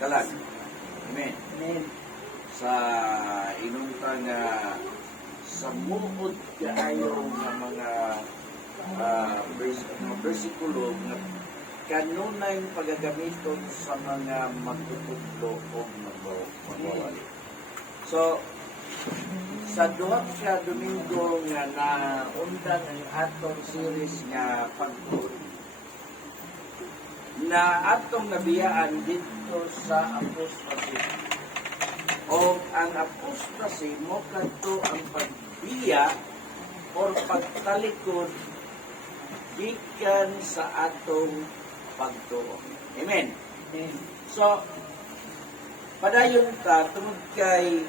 Dalag. Amen. Amen. Sa inunta nga sa muod kaayo nga mga bersikulo nga kanunay pagagamiton sa mga magtutudlo o magbawali. So, sa duha ka Domingo nga naundan ang atong series nga pagtuod na atong nabiyaan dito sa apostasy. O ang apostasy mo kadto ang pagbiya o pagtalikod gikan sa atong pagtuo. Amen. Amen. So, padayon ta tungod kay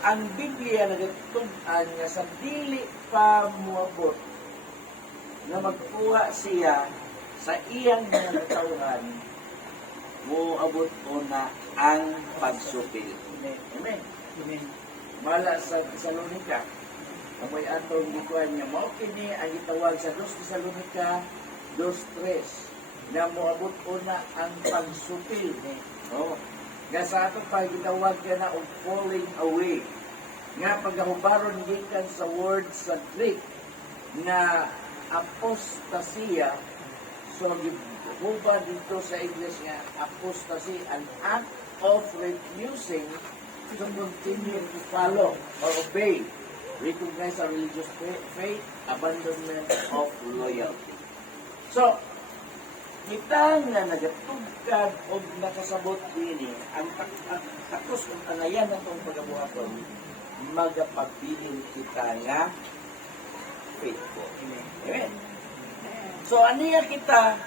ang Biblia nagatug-an nga sa dili pa moabot nga magkuha siya sa iyang mga tawhan moabot na ang pagsupil. Amen. Amen. Mala sa Tesalonica, amoy atong gikuan nga mao kini ang gitawag sa 2 Tesalonica 2:3 na moabot na ang pagsupil. Oh. Nga sa atong pagitawag na og falling away. Nga pagkahubaron gikan sa word sa Greek na apostasia. So gihuba dito sa English nga apostasy, an act of refusing to continue to follow or obey, recognize a religious faith, abandonment of loyalty. So, kita nga nagatugkad o nakasabot ini ang takos ng tanayan na itong pagabuhaton, magapabilin kita nga faithful. Amen. So, aniya kita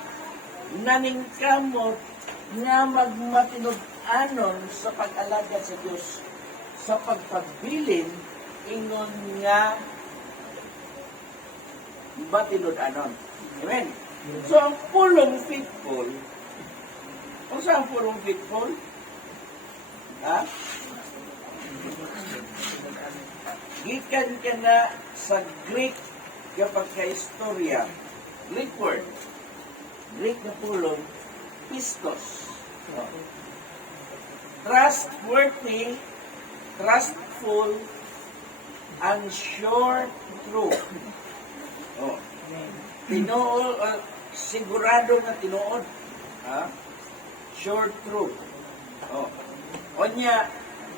naningkamot nga magmatinud-anon sa pag-alagad sa Diyos sa pagpabilin ingon nga matinud-anon. Amen. So, ang pulong faithful, kung saan ang pulong faithful? Ha? Gikan ka na sa Greek kapag ka-istorya. Greek word. Greek na pulong, pistos. Trustworthy, trustful, and sure truth. Oh. Tinuod, sigurado nga tinuod. Ha? Sure truth. Oh. Onya,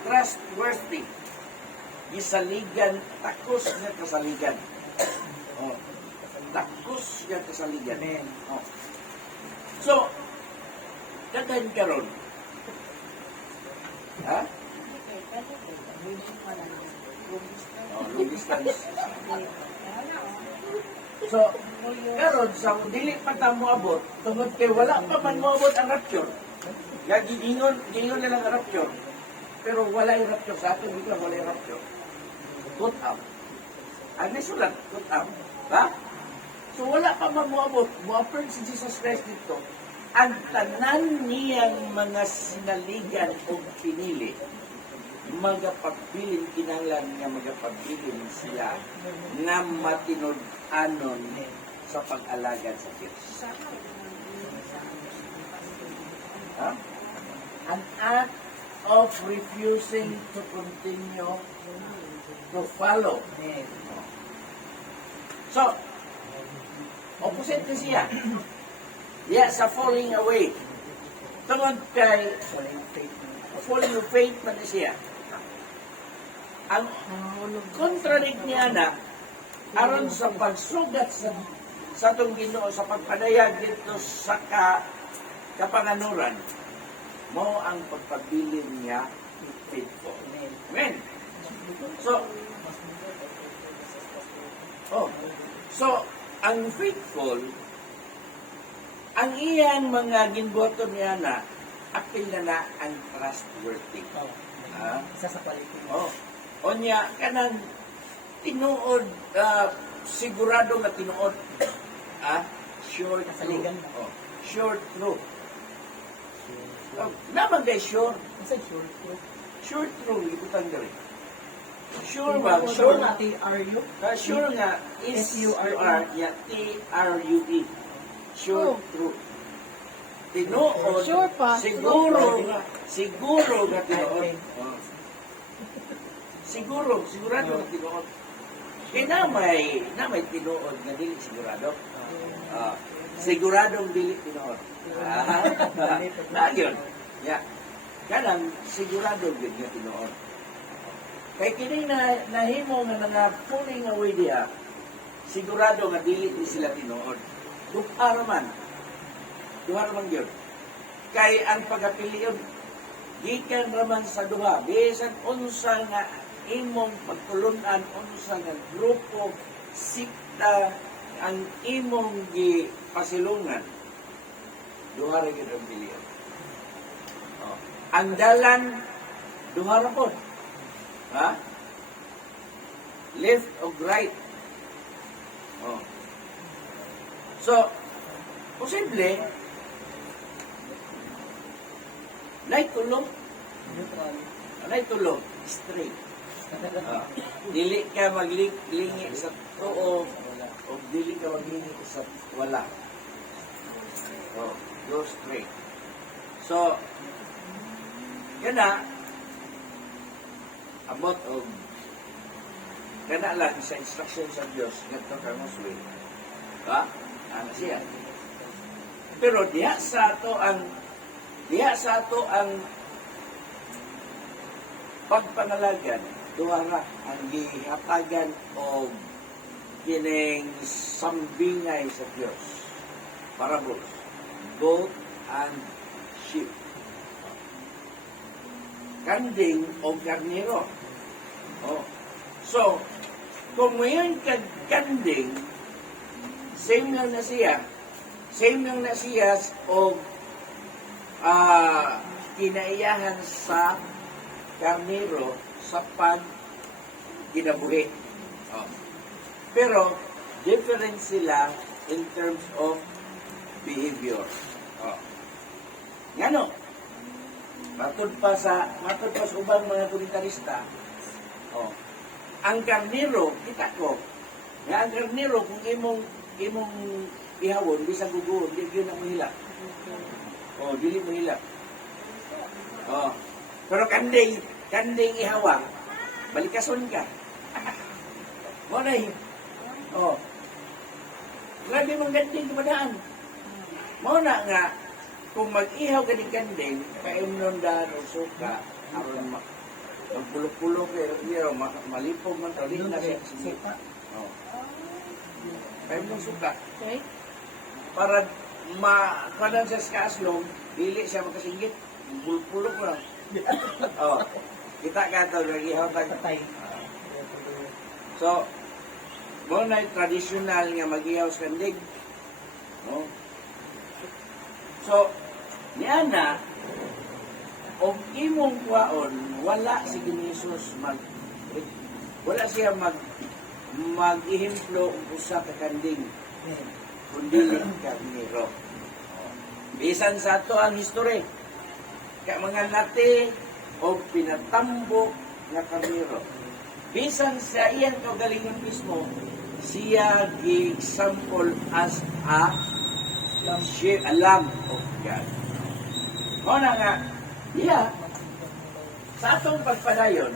trustworthy. Isaligan, takos nga kasaligan. Oh. Takos nga kasaligan. Oh. So, kadahin karon. Ha? Oh, long distance. So, karon sa dili pa ta moabot, tungod kay wala pa man moabot ang rapture. Gingon na lang ang rapture. Pero wala yung rapture sa atin, bigla wala yung rapture. Put up. Ano sulat? Put up. Ha? So wala pa man moabot. Moabot si Jesus Christ dito. Ang tanan niyang mga sinaligan o pinili, magapabilin kinanglan nga magapabilin sila na matinud-anon sa pag-alagad sa Diyos. Ha? An act of refusing to continue to follow. So, opposite na siya. Sa falling away. Tungod kay falling of faith man na siya. Ang contradict niya na aron sa pagsugat sa itong Ginoo sa pagpadayag dito sa kapanganuran mo ang pagpabilin niya faithful. Amen. So ang faithful, ang iyan mga ginboto niya na apil na ang trustworthy. Isa sa quality. Onya kanang tinuod, sigurado nga tinuod. Sure Kasaligan. Sure truth. Naman kay sure. Isa sure. Sure true, ikutan ka rin. Sure ba? Sure nga. T-R-U? Sure nga. S-U-R. Yeah, T-R-U-E. Sure true. tinuod, Sure pa. siguro nga tinuod. Oh. Sigurado nga tinuod. Kaya na may tinuod nga dili sigurado. Siguradong dili tinuod. Na yun. Yeah. Kanang sigurado gyud nga tinuod. Kay kini nahimo nga nga pulling away diha, sigurado nga dili ni sila tinuod. Duha raman yun. Kay ang pagapiliyon gikan raman sa duha, bisan unsa nga imong pagtulunan, unsa nga grupo, sikta ang imong gipasilungan, duha ra gyud ang piliyon. Ang dalan duha ra pod. Ha? Left o right. So, posible tulong straight. Dili ka maglingi sa tuo o dili ka maglingi sa wala. Go straight. So, yan na, about of kana lang sa instruction sa Diyos ngadto ka muslim. Ha? Ano siya? Pero diha sa ato ang pagpangalagan, duha ra ang gihatagan og kining sambingay sa Dios. Parables, goat and sheep. Kanding o karnero. So, kung ngayon kanding, same lang na siya o kinaiyahan sa karnero sa pag-ginabuhi. Pero, different sila in terms of behavior. Ngano? Matod pa sa ubang mga komentarista, ang karnero, kita ko, nga ang karnero, kung imong ihawon, di sa guguon, di yun ang mahilak. Dili mahilak. Pero kanding ihawang, balikason ka. Mo na yun. Grabe mong kanding kepadaan. Mo na nga, kung mag-ihaw ka ni kanding, kaimnon daan o suka, aron magpulok-pulok kayo, malipog man ito, hindi na siya suka. Kaimnon suka. Okay. Para kanan siya sa kaaslong, dili siya makasinggit, pulok mo lang. Kita ka ito, nag-ihaw tayo. So, mo na traditional nga mag-ihaw sa kanding. So, niya na, o imong kuwaon, wala si Jesus wala siya mag-ihimplo usa ka kanding, kundi karnero. Bisan sa ato ang history, ka mga nati o pinatambok na karnero. Bisan sa iyang kagalingon mismo, siya gi-example as a lamb of God. O na nga, sa atong pagpadayon,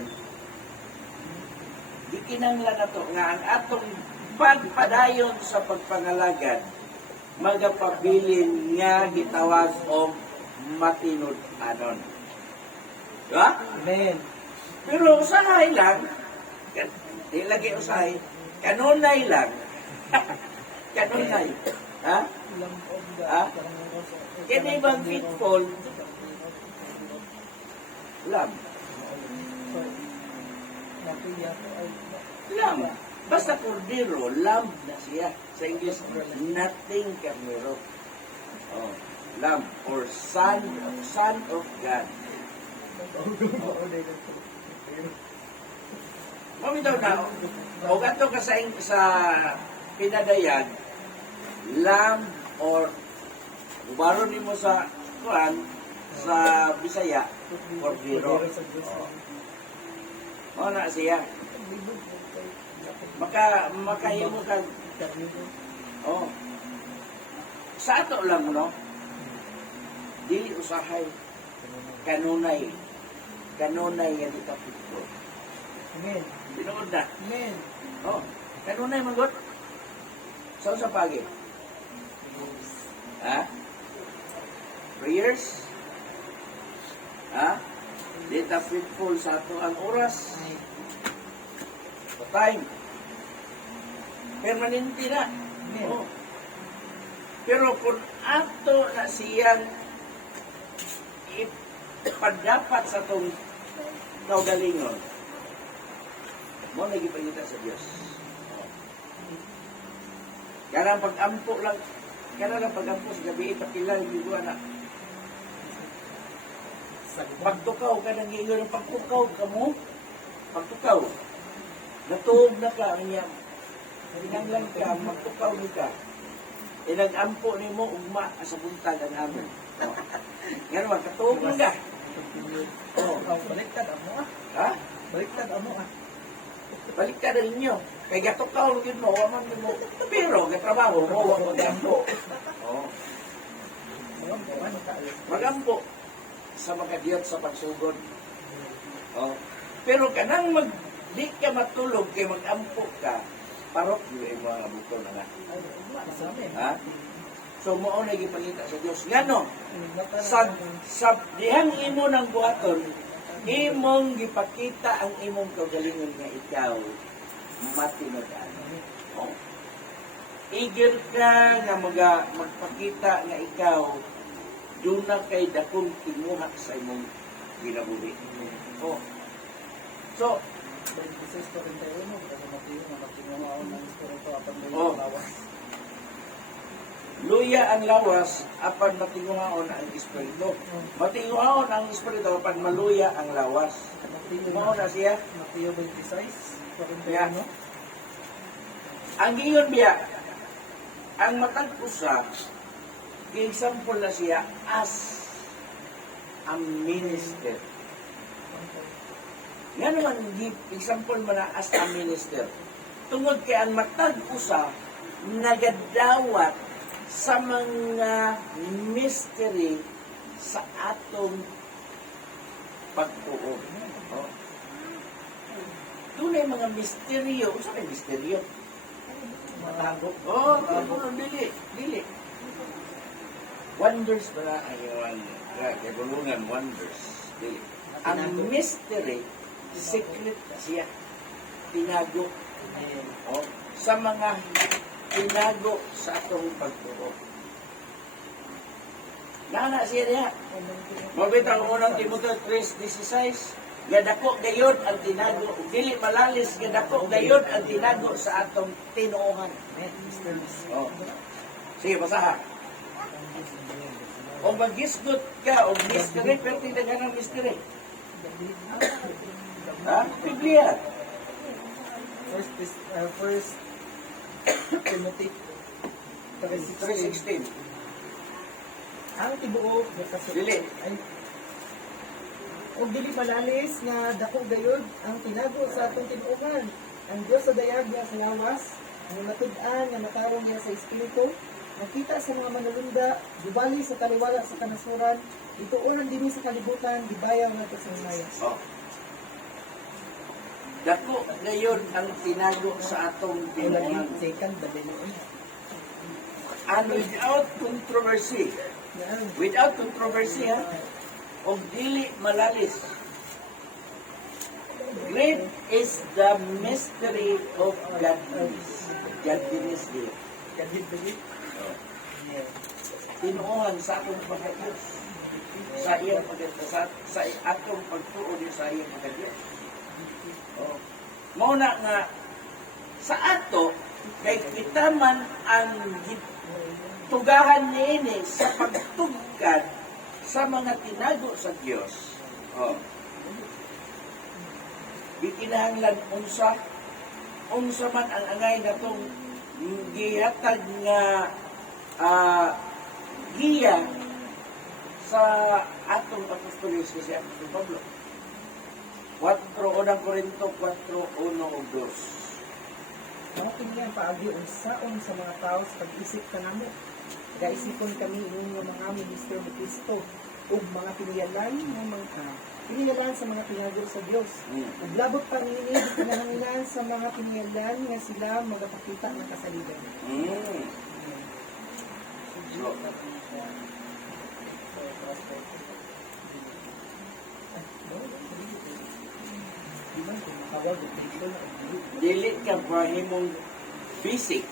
di kinanglan na to nga ang atong pagpadayon sa pagpangalagad, magapabilin nga gitawag o matinod-anon. Diba? Amen. Pero usahay lang, di lagi usahay, kanunay lang. Kanunay. Ha? Kaya bang fitful? Lamb. Lamb. Basta kordero, lamb na siya. Sa English, nothing karnero. Lamb or son of God. Mamitaw na, o gato ka sa pinadayag, lamb or ubaron mo sa kuan sa Bisaya, kordero. O na siya. Makahimo ka. Sa ato lang, no? dili usahay kanunay nga di kapitko. Amen. Binood na. Amen. Oh, kanunay magot. Sa pagi. Ha? Prayers? Ha? Di ta faithful sa ato ang oras. Time. Permanente na. Amen. Oh. Pero kung ato na siyang ipadapat sa itong kaugalingon, mo nagipagita sa Diyos. Karang pag-ampo lang, karang pag-ampo sa gabi, ipakilay, yung na. Pagtukaw ka nang iyon, pagtukaw ka mo, pagtukaw. Natuog na ka, niya. Hinanglan ka, magtukaw mo ka. Nag-ampo ni mo, ugma, sa buntag ang amin. Nga naman, katuog mo ka. Oh, baliktad amo ah. Ha? Baliktad amo ah. Balik ka na ninyo. Kay gatukaw yun mo, waman mo. Pero, katrabaho mo, wag mag-ampo. Oh. Ano ka? Magampo sa mga diyot sa pagsugod. Oh. Pero kanang di ka matulog kay mag-ampo ka, parok yung mga buto na nga. Sa amin. Ha? So, mao na gipangita sa Dios. Ngano? Sa dihang imo ng buhaton, imong gipakita ang imong kaugalingon nga ikaw matinudan. Oh. Eager ka nga magpakita nga ikaw doon na kay dakong tinguha sa imong ginabuhi. Oh. So, 26:41 kasi matiyo na matingaw ng espiritu apan Oh. lawas. luya ang lawas apan matinguhaon ang espiritu. Matinguhaon ang espiritu apan maluya ang lawas. Mao na siya. Mateo 26:41. Yeah. Ang giyon biya, ang matag usa, example na siya as a minister. Nga naman, example mo na as a minister. Tungod kay ang matag usa, nagadawat sa mga mystery sa atong pagtuo. Oh. Tunay mga misteryo. Ano sa may misteryo? Matago. Oh, dili. Wonders pala ang iwan. Kagulungan, wonders. Dili. Ang mystery, secret na siya. Tinago. Oh, sa mga tinago sa atong pagturo. Nana siya niya. Mabit ang unang Timoteo 3:16. Gadako gayod ang tinago. Dili malalis, gadako gayod ang tinago sa atong tinuohan. Oh. Sige, basaha. O magisgot ka, o mystery, pero tindagan ng mystery. Ha? Biblia. First Timothy 3:16. 3:16. Ang tibuok Dili. ay og dili malalis nga dako gayod ang tinago sa atong tinuohan. Ang Dios sa dayag niya sa lawas, ang matud-an nga matarong niya sa espiritu, nakita sa mga manulunda, gibali sa taliwala sa kanasuran, ituunan dinhi sa kalibutan, gibayang nga sa hinaya. Oh. Dako gayod ang tinago sa atong tinuohan. Second Babylon. And without controversy. Without controversy, ha? O dili malalis. Great is the mystery of godliness. Godliness here. Kadid beli. Tinuohan sa atong pagkatiyos. Sa iyang pagkatiyos. Sa atong pagtuo din sa iyang pagkatiyos. Oh. Mauna nga, sa ato, kay kita man ang tugahan niini sa pagtugkad sa mga tinago sa Diyos. Oh. Bikinahanglan unsa man ang angay na itong gihatag nga giya sa atong apostolis kasi Apostol Pablo. 4 Corinto 4:1-2. Mga kini ang paagi unsaon sa mga tao sa pag-isip kanamo. Gaisipon kami inyong mga ministro ni Kristo ug mga piniyalan ng mga piniyalan sa mga tinago sa Dios. Ug labot pa rin ini kinahanglan sa mga piniyalan nga sila magapakita ng kasaligan. Dili ka mahimong basic.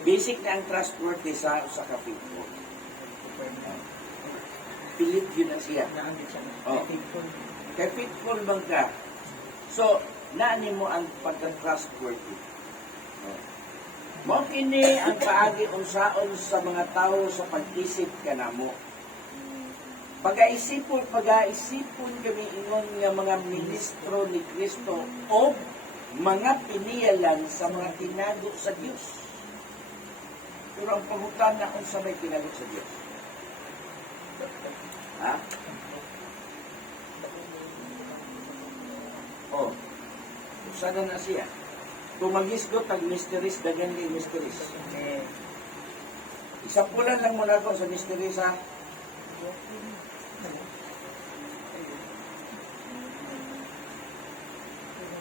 Basic na ang trustworthy sa kapit mo. Pilit yun na siya. Oh. Kay faithful bang ka? So, naani mo ang pagka-trustworthy. Oh. Mo kini ang paagi unsaon sa mga tao sa pag-isip kanamo. Pag-aisipon kami ingon nga mga ministro ni Kristo o mga piniyalan sa mga tinago sa Dios. Pero ang pangutan na kung sa may tinago sa Dios. Ha? Oh. Sana na siya. Tumagisgot ang mysteries, dagan din mysteries. Isapulan lang muna ko sa mysteries, ha?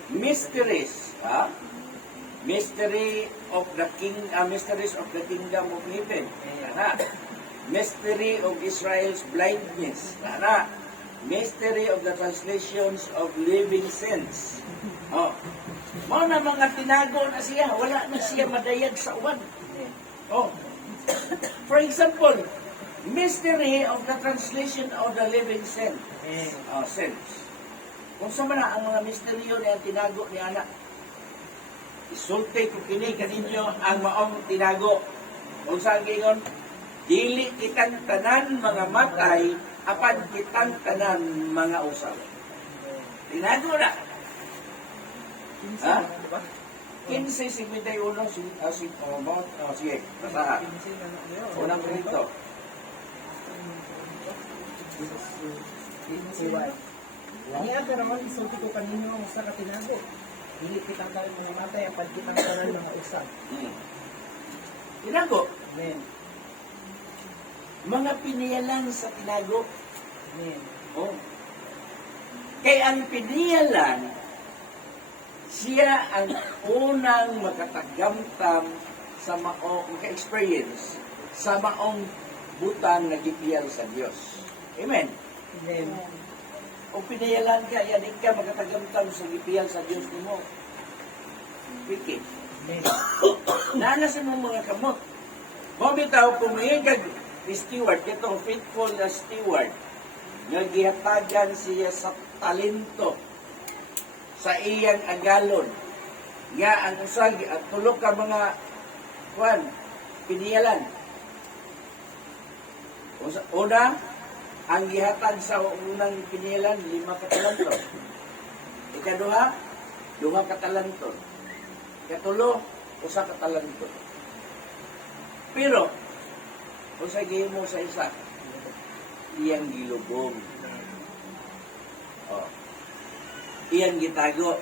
Mysteries, ha? Mystery of the mysteries of the kingdom of heaven. Ha? Mystery of Israel's blindness. Ha? Mystery of the translations of living saints. Oh. Mao na mga tinago na siya, wala na siya madayag sa uwan. Oh. For example, mystery of the translation of the living saints. Oh, saints. Kung sa man ang mga misteryo na tinago ni anak, isulti ko kini kaninyo ang maong tinago. Kung saan gingon, dili kitang tanan mga matay, apan kitang tanan mga usal. Tinago na. Ha? 15:51, sige, basahan. Unang Korinto. Niya ka naman isulti ko kaninyo ang usa ka tinago. Dili kitang tanan mga matay, apan kitang tanan mga usal. Tinago. Amen. Mga piniyalan sa tinago. Amen. Oh. Kaya ang piniyalan, siya ang unang makatagamtam sa maong ka-experience sa maong butang na gipiyal sa Dios. Amen. Amen. O pinayalan ka, yan ka makatagamtam sa gipiyal sa Dios nimo. Wiki. Amen. Nanas mo mga kamot. Mo bitaw pumayin kag steward, itong faithful na steward, nga gihatagan siya sa talento sa iyang agalon nga ang usag at tulo ka mga piniyalan. Una, ang gihatag sa unang piniyalan 5 ka talento. Ikaduha, 2 ka talento. Ikatulo, 1 ka talento. Pero kung sa mo sa isa, iyang gilubong. Oh. Iyang gitago.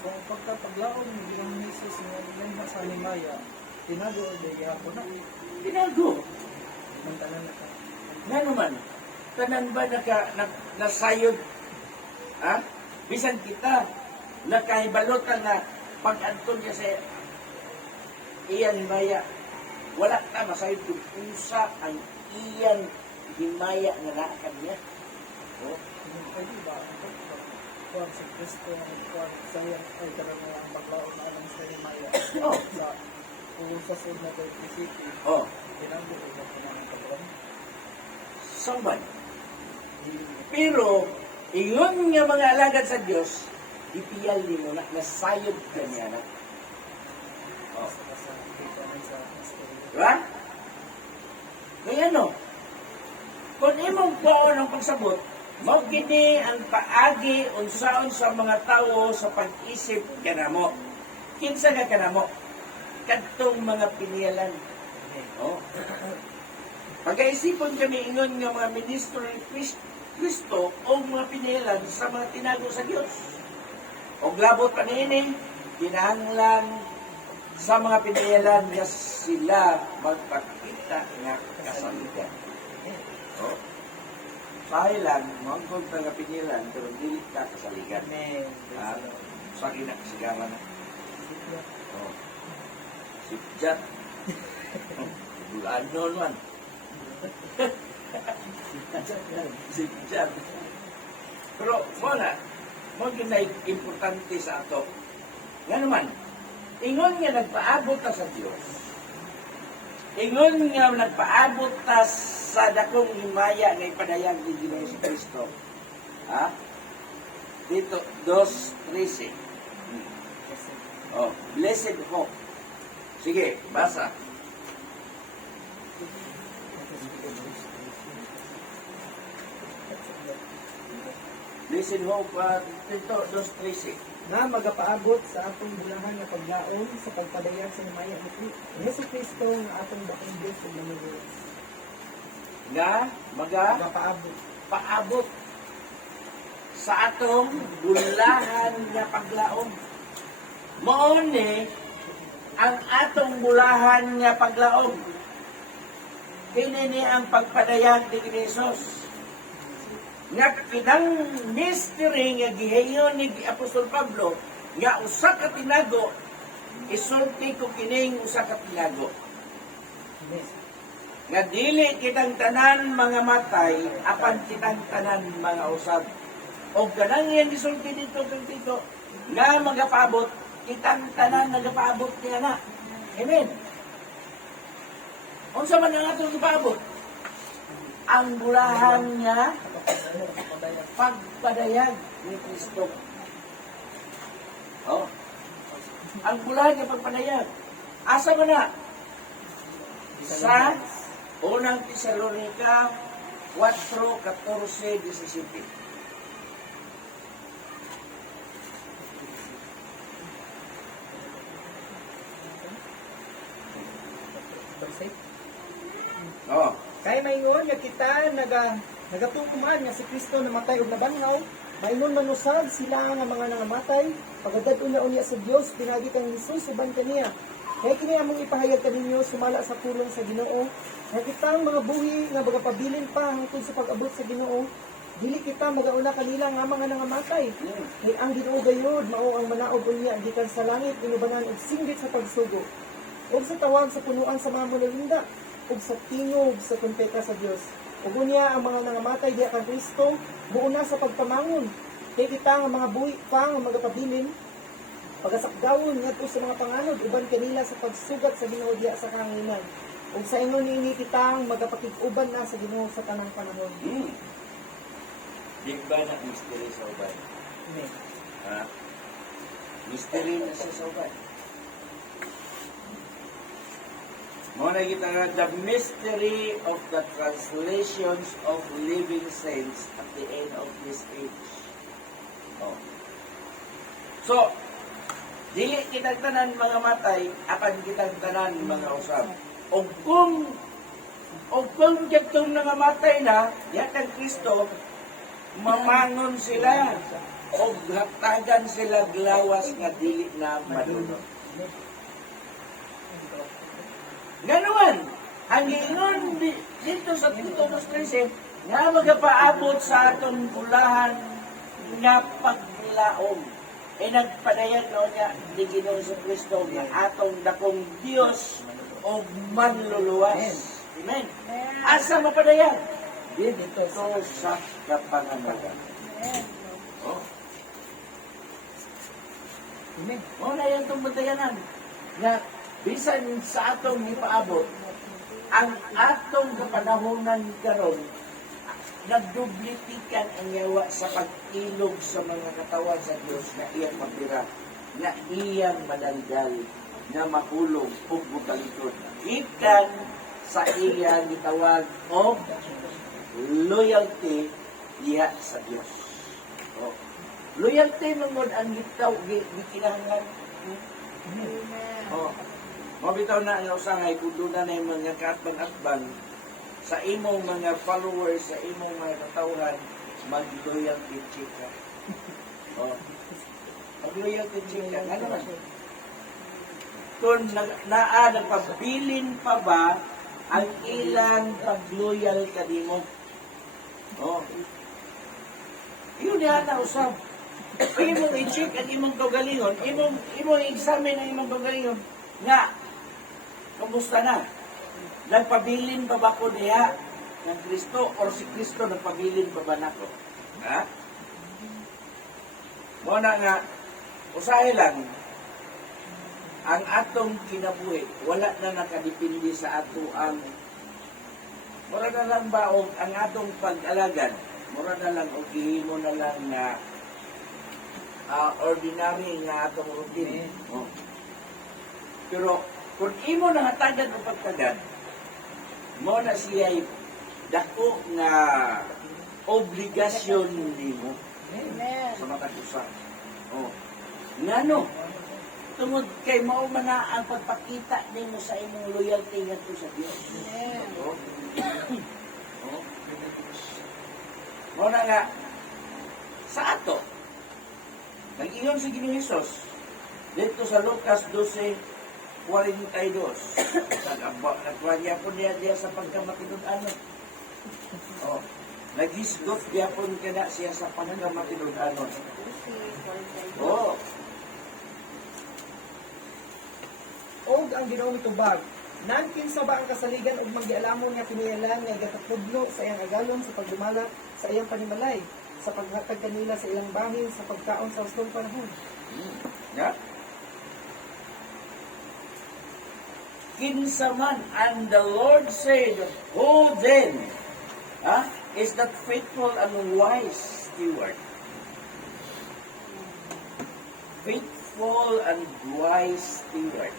So, pagkapaglaon ng bilang misis nga ilan sa Nimaya, tinago o daya ako na. Tinago. Mantalan na ka. Nga naman, tanan ba nasayod? Ha? Bisan kita, nakahibalot ka nga pag-anton niya sa iyang himaya. Wala ka masayod kung usa ang iyang himaya nga naakan niya. Oh. Pwede ba? Kuwan si Kristo, kuwan sa iyang ay karang ang baglaon na alam sa Nimaya. Oh. Sa sunod na City, Oh. tinago o ba ang paglaon? Samban. Pero, ingon nga mga alagad sa Diyos, ipiyal ni mo na, nasayod ka niya na. Oh. Diba? Kaya no, kung imong poon ang pagsabot, mao kini ang paagi unsaon sa mga tao sa pag-isip kanamo. Kinsa nga kanamo? Kadtong mga piniyalan. Oh. Pag-aisipon kami ingon nga mga ministro ni Kristo o mga piniyalan sa mga tinago sa Dios. O glabot pa niini, kinahanglan sa mga pinayalan nga sila magpakita nga kasaligan. Oh. Sahay lang, mangkog na nga pinayalan, pero dili ka kasaligan. Amen. Ah, sa kinakasigaran na. Oh. Sipjat. Bulaan nun man. Sipjat. Pero, mo ginay importante sa ato. Nga naman, ingon nga nagpaabot ta sa Dios. Ingon nga nagpaabot ta sa dakong himaya nga ipadayag ni Ginoong Kristo. Ha? Dito, 2:13. Oh, blessed hope. Sige, basa. Blessed hope, dito, 2:13. Na magapaabot sa atong bulahan nga paglaom sa pagpadayag sa himaya ni Yesu Kristo nga atong dakong Dios ug Manggilid. Nga, Magapaabot. paabot sa atong bulahan nga paglaom. Mao ni ang atong bulahan nga paglaom. Kini ni ang pagpadayag ni Jesus. Nga kinang mystery nga gihayon ni Apostol Pablo nga usa ka tinago isulti ko kining usa ka tinago. Amen. Nga dili kitang tanan mga matay apan kitang tanan mga usab. O ganang yan gisulti dito kang dito nga magapaabot kitang tanan nagapaabot niya na. Amen. Unsa man ang atong gipaabot? Ang bulahan niya pagpadayag ni Kristo. Oh. Ang bulahan niya pagpadayag. Asa mo na? Sa unang Tesalonica 4:14-17. Oh. Kaya maingon nga kita nagatukuman nga si Kristo namatay og nabanhaw, maingon man usab sila nga mga nangamatay, pagadad unya-unya sa Dios pinagi kang Hesus uban kaniya. Kaya kini among ipahayag kaninyo sumala sa pulong sa Ginoo. Nga kitang mga buhi nga magapabilin pa hangtod sa pag-abot sa Ginoo, dili kita magauna kanila nga mga nangamatay. Kay ang Ginoo gayud mao ang manaog unya gikan sa langit inubanan og singgit sa pagsugo. Ug sa tawag sa punuan sa mga manalinda, ug sa tingog sa kumpeta sa Dios. Ug unya ang mga nangamatay diha kang Kristo muuna sa pagpamangon. Kay kita nga mga buhi pa nga magapabilin pagasakdawon ngadto sa mga panganod uban kanila sa pagsugat sa Ginoo diha sa kahanginan. Ug sa ingon niini kitang magapakig-uban na sa Ginoo sa tanang panahon. Di ba na mystery sa uban? Amen. Ha? Mystery na siya sa uban. Muna kita nga, the mystery of the translations of living saints at the end of this age. Oh. So, dili kitang tanan mga matay, apan kitang tanan mga usab. O kung kitong nangamatay na, yatang Kristo, mamangon sila. O hatagan sila glawas nga dili na madunod. Ganuman, ang giingon dito sa Tito 2:13 nga magapaabot sa atong bulahan nga paglaom. Nagpadayag na niya di Ginoo sa Kristo nga atong dakong Dios o manluluwas. Amen. Asa mo padayag? Dito sa kapanganagan. Oh. Amen. Muna yan itong batayanan na bisan sa atong ipaabot, ang atong kapanahonan karon nagdublitikan ang yawa sa pag-ilog sa mga katawan sa Diyos na iyang mapira, na iyang madaldal, na mahulog o butalikod. Ikan sa iyang gitawag o loyalty diha sa Diyos. O, loyalty mangod ang gikinahanglan. O, mabitaw na ang usangay, kudunan na yung mga kaatbang-atbang sa imong mga followers, sa imong mga katawhan, mag-loyalty check ka. O, mag-loyalty check ka. Ano man? kung nagpabilin pa ba ang ilang pagloyal kanimo. Oh. Yun yan na usab. Imong i-check ang imong kaugalingon, imong examine ang imong kaugalingon nga kumusta na? Nagpabilin pa ba ko niya ng Kristo or si Kristo nagpabilin pa ba nako? Ha? Mo na nga usahay lang ang atong kinabuhi wala na nakadepende sa ato ang mura na lang ba og ang atong pag-alagad mura na lang og gihimo na lang na ordinary nga atong routine. Oh. Pero kung imo na hatagan o pagtagad, mo na siya dako nga obligasyon nimo sa matag usa. Oh. Ngano? Tungod kay mao man na ang pagpakita nimo sa imong loyalty ngadto sa Dios. Oh. Oh. Mo na nga sa ato nag-ingon si Ginoong Hesus dito sa Lucas 12:42. Nagwanya po niya sa pagkamatinud-ano. Oh. Naghisgot niya po kada siya sa pagkamatinud-ano. Oh. Og ang Ginoo mitubag, nagkinsa ba ang kasaligan ug magialamon nga piniyalan nga gatapudlo sa iyang agalon sa pagdumala sa iyang panimalay, sa paghatag kanila sa ilang bahin sa pagkaon sa hustong panahon. Yeah. Kinsa man, and the Lord said, who then is that faithful and wise steward? Faithful and wise steward.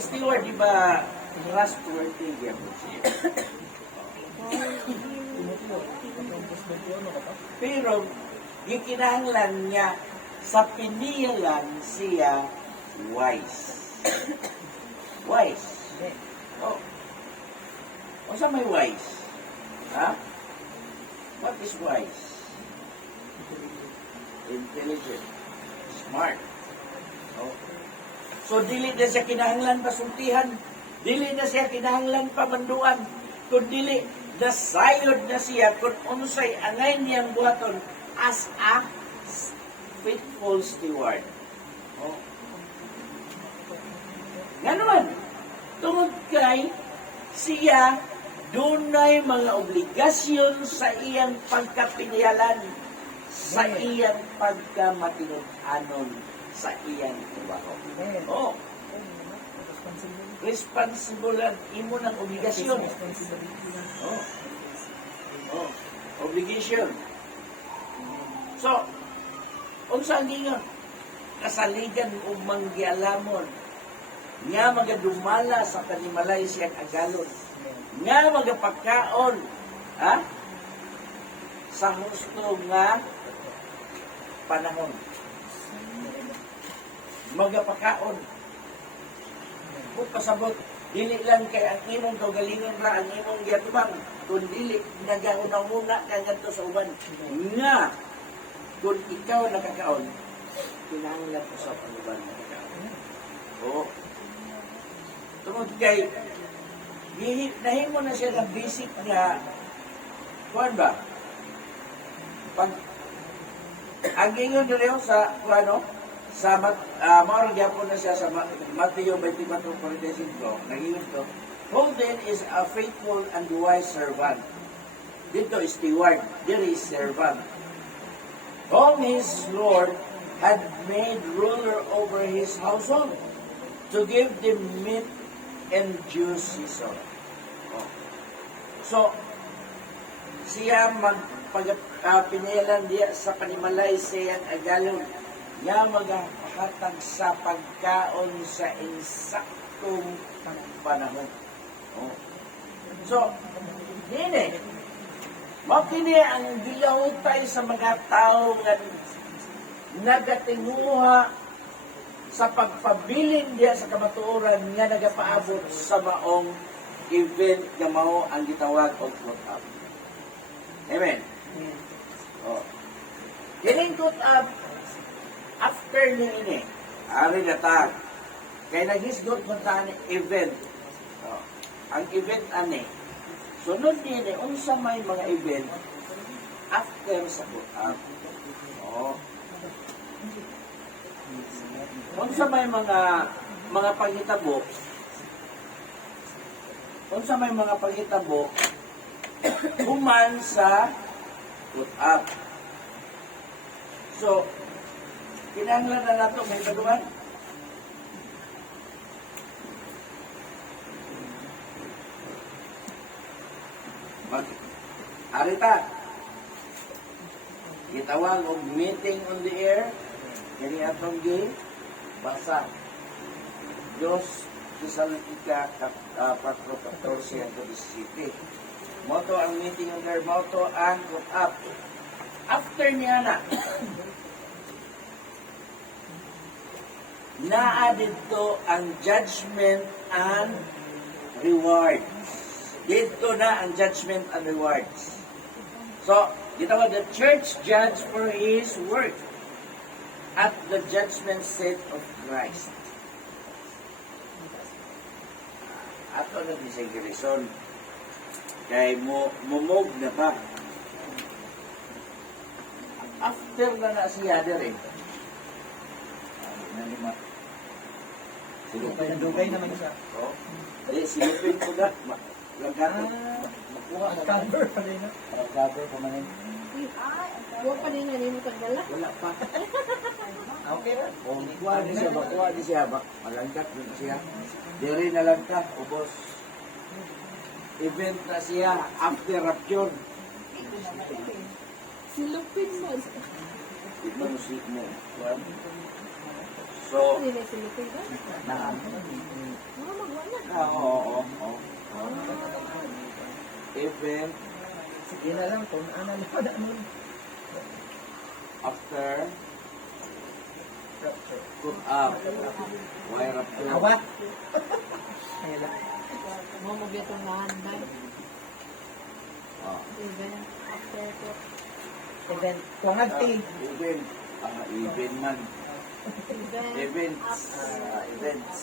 Steward, di ba, trustworthy yan po siya. Pero, gikinahanglan niya sa piniyalan siya wise. Wise. Oh. O sa may wise? Ha? What is wise? Intelligent. Smart. Oh. So, dili na siya kinahanglan pasultihan. Dili na siya kinahanglan pamanduan. Kung dili, nasayod na siya kung unsay angay niyang buhaton as a faithful steward. Oh. Nga naman, tungod kay siya dunay mga obligasyon sa iyang pagkapinihalan, sa iyang pagkamatinud-anon, sa iyang trabaho. Oh. Responsible ang imo ng obligasyon. Oh. Oh. Obligation. So, unsa ang gingon? Kasaligan o manggialamon nga magadumala sa kanimalay siyang agalon, nga magapagkaon sa husto nga panahon. Magapakaon. Kung pasabot, dili lang kay ang imong kaugalingon ra, ang imong giyatubang, kung dili, nagahunang-huna ka ngadto sa uban. Nga, kung ikaw nakakaon, kinahanglan ko sa panuban nakakaon. Oo. Tungod kay, nahimo na siya ng basic nga, kuhan ba? Pag, ang gingon nila sa, sa maurang gyapon na siya sa Matthew 24:45, nag-iwan to, who then is a faithful and wise servant? Dito is steward, there is servant. Whom his Lord had made ruler over his household, to give them meat and due season. So, siya pinilan diya sa panimalay siyang agalon, nga magahatag sa pagkaon sa insaktong panahon. Oh. So, dini, makini ang gilawtay sa mga tao nga nagatinguha sa pagpabilin diya sa kamatuoran nga nagapaabot sa maong event nga mao ang gitawag og caught up. Amen. Oh. Kining caught up after ni ini, ari na ta Kaya naghisgot mo tani event. Oh. Ang event ani. Sunod din unsa may mga event after sa put-up. Oh. Unsa may mga panghitabo. Unsa may mga panghitabo human sa put-up. So, kinahanglan na nato may baduan. Arita, gitawag og meeting on the air, kini atong gi basa. Diyos Tesalonica 4:14 to 17. Moto ang meeting on the air, moto ang put-up. After niya naa dito ang judgment and reward. Dito na ang judgment and rewards. So, gitawag the church judge for his work at the judgment seat of Christ. Ato na di sa reason kay mumog na ba? After na siya dire. Nalima. Dugay naman siya. Oh. Silupin ko na. Lagatan. Makuha ang cover pa rin. Cover pa man. Huwag pa rin nanin mo tagbala. Wala pa. Okay ra. Kuha di siya ba? Malangkat din siya. Diri na lang ka, ubos. Event na siya after rapture. Silupin mo. Ito musik mo. So, Hindi na silupin ba? na Mga magwala. oo. Event Sige na lang, kung ano na pa nun. after put up. Why rapture? Awat. Kaya lang. Mga magbiyatong nahanday. Oh. Even after ko. Event. Kuangagti. Event. Event man. Even Events. after. Events.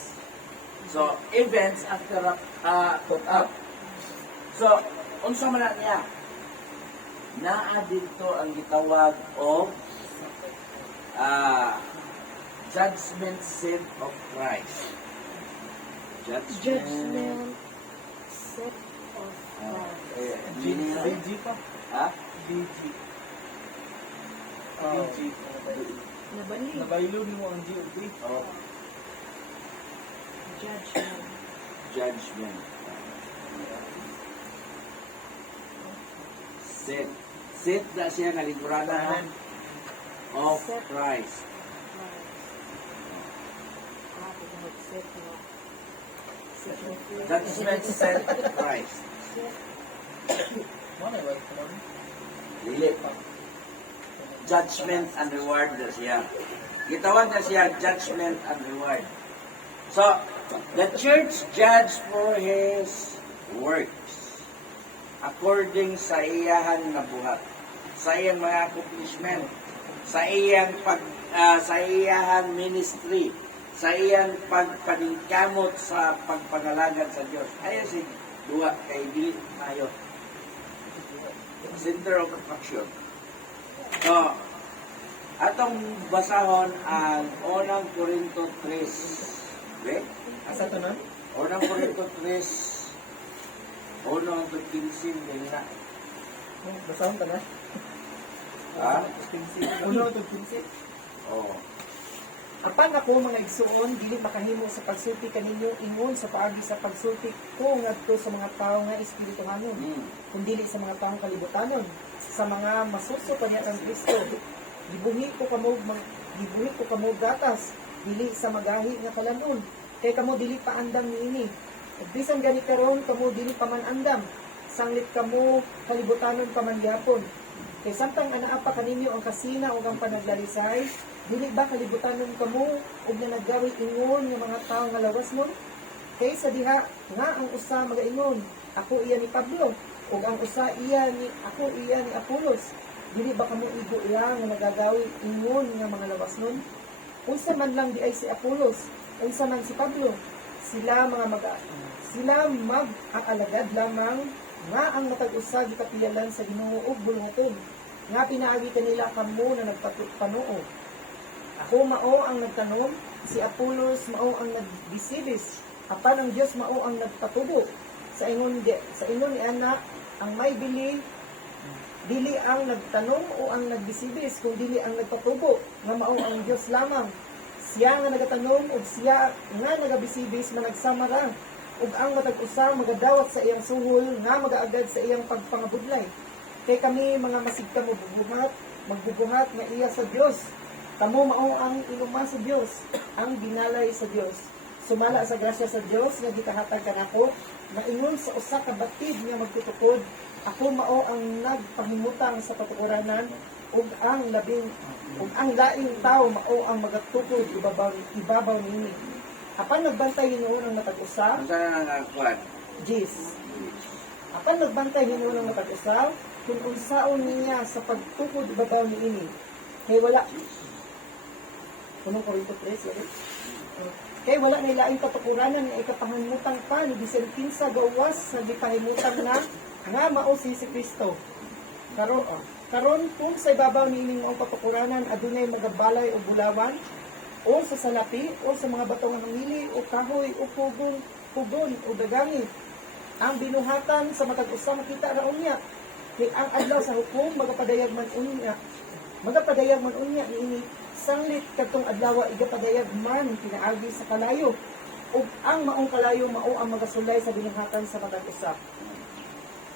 So, events after put up. So, unsa man na niya? Naa dito ang gitawag o judgment seat of Christ. Judgment set of Christ. BG pa. Ha? BG. Oh. BG. Nabali. Nabaylo ni mo ang GOP. Oh, Judgment. judgment. Seat. Seat na siya naliguranahan of Set. Christ. Set mo. Set mo. Judgment seat of Christ. Ano ba ito? Dili pa. Judgment and reward na siya. Gitawag na siya judgment and reward. So, the church judge for his works according sa iyahan na buhat, sa iyang mga accomplishment, sa iyang sa iyang ministry, sa iyang pagpaningkamot sa pagpangalagan sa Dios. Ayo si duwa kay dili mayo. Center of attraction. So, atong basahon ang unang Korinto 3. Okay? Asa to nun? Unang Korinto 3. Unang 15 din na. Basahon ka na? Ha? Uno ito 15. Oo. Apan ako mga igsuon, dili makahimo sa pagsulti kaninyo ingon sa paagi sa pagsulti ko ngadto sa mga tawo nga espirituhanon, kung dili sa mga taong kalibutanon, sa mga masuso kanya kang Kristo. Gibuhi ko kamo gatas, dili sa magahi nga kalanon, kay kamo dili pa andam niini. Ug bisan gani karon kamo dili pa man andam, sanglit kamo kalibutanon pa man gyapon. Kay samtang anaa pa kaninyo ang kasina ug ang panaglalisay, dili ba kalibutanon kamo ug na naggawi ingon nga mga tawo nga lawas mo? Kay sa diha nga ang usa magaingon, ako iya ni Pablo, ug ang usa iya ni Apolos. Dili ba kamo igo iya nga nagagawi ingon nga mga lawas nun? Unsa man lang di ay si Apolos, unsa man si Pablo, sila mag-aalagad lamang nga ang matag usa gikapiyalan sa Ginoo ug bulungoton nga pinaagi kanila kamo na nagpanuo. Ako mao ang nagtanom, si Apollos mao ang nagbisibis, apan ang Dios mao ang nagpatubo. Sa ingon ni ana ang may dili ang nagtanom o ang nagbisibis, kung dili ang nagpatubo, nga mao ang Dios lamang. Siya nga nagatanom ug siya nga nagabisibis managsamara, ug ang matag usa magadawat sa iyang suhol nga magaagad sa iyang pagpangabudlay. Kay kami mga masigka magbubuhat nga iya sa Dios. Kamo mao ang inuma sa Dios, ang binalay sa Dios. Sumala sa grasya sa Dios nga gikahatag kanako, na ingon sa usa ka batid nga magtutukod, ako mao ang nagpahimutang sa patuoranan ug ang laing tao mao ang magatukod ibabaw nini. Apan nagbantay hinuon ang matag-usa, Ang sana nga kuan. Jis. Apan nagbantay hinuon ang matag-usa, kung unsaon niya sa pagtukod ibabaw niini. Kay wala. Punong Korinto 3, sorry. Kay wala na ilaing patukuраnan nga ikapahimutan pa ni bisan kinsa gawas sa gipahimutan na nga mao si Kristo. Karon kung sa ibabaw niining ang patukuranan adunay magabalay o bulawan o sa salapi o sa mga bato nga nangili o kahoy o pugon o dagangi, ang binuhatan sa matag-usa makita ra unya. Kay ang adlaw sa hukom magapadayag man unya niini sanglit kadtong adlaw igapadayag man pinaagi sa kalayo, ug ang maong kalayo mao ang magasulay sa binuhatan sa matag-usa.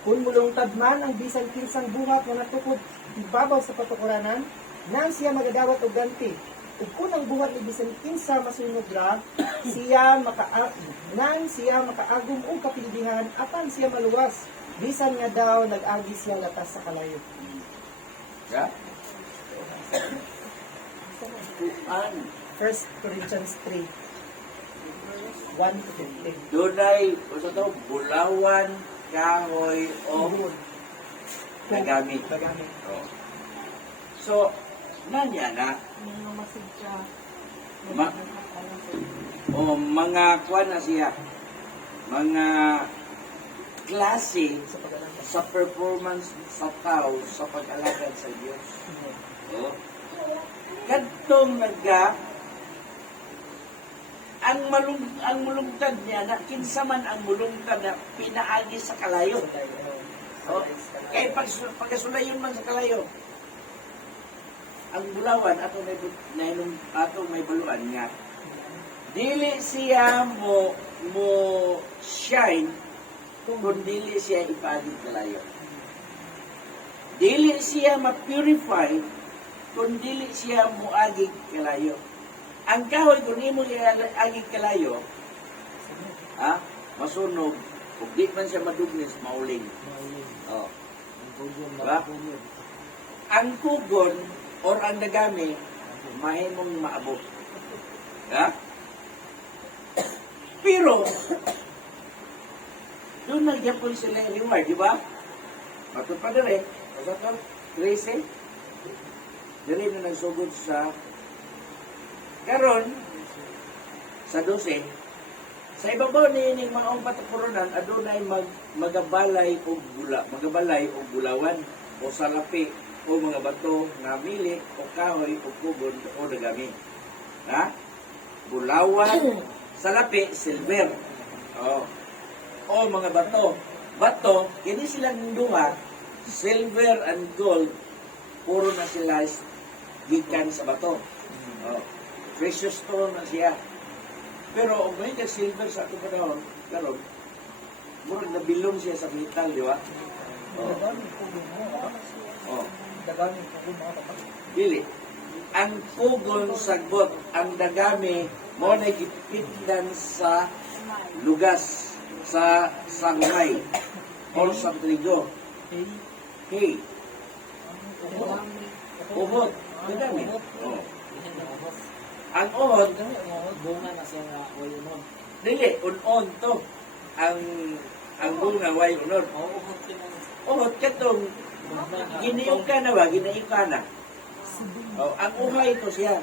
Kung mulungtad man ang bisan kinsang buhat nga natukod ibabaw sa patukuranan, nang siya magadawat og ganti. Ug kung ang buhat ni bisan kinsa masunog ra, siya makaagom og kapildihan apan siya maluwas, bisan nga daw nag-agi siya latas sa kalayo. Ya? Kuan. 1 Corinthians 3, 1-15. Dunay, usa to, bulawan, kahoy, o nagamit. Nagamit. Oh. So, nanya na, Mga masigka. o mga kuan na siya, mga klase Sa pag-alala. sa performance sa tao sa pag-alagad sa Diyos. Oh. Kadtong ang mulungtad niya na kinsa man ang mulungtad na pinaagi sa kalayo. Oh. Kay pagkasulayon man sa kalayo. Ang bulawan ato may baluan nga. Dili siya mo shine kung dili siya ipaagi kalayo. Dili siya ma-purify kung dili siya muagig kalayo. Ang kahoy kung imo agig kalayo, masunog, kung di man siya madugnis, mauling. Oh. Diba? Ang kugon or ang dagami, mahimong maabot. Pero, doon nagyapon sila yung reward, di ba? Matod pa dire, o sa to, 13, dire na nagsugod sa karon sa 12, sa ibabaw ni maong patukuronan adunay magabalay o bulawan o salapi o mga bato nga mili o kahoy o kugon o dagami. Bulawan, salapi, silver. O mga bato, kini silang duha, silver and gold, puro na sila gikan sa bato. Precious stone na siya. Pero kung may silver sa ato panahon, karon, murag nabilong siya sa metal, di ba? Dili. Ang kugon sagbot, ang dagami, mo na gipitdan sa lugas, sa sangay, or sa trigo. Hey. Uhod. Dagami. Ang uhod, bunga na siya nga oil mo. dili, unon to. Ang bunga, way unod. Uhod katong, giniyong ka na ba? Giniyong ka na. Ang uhay ito siya.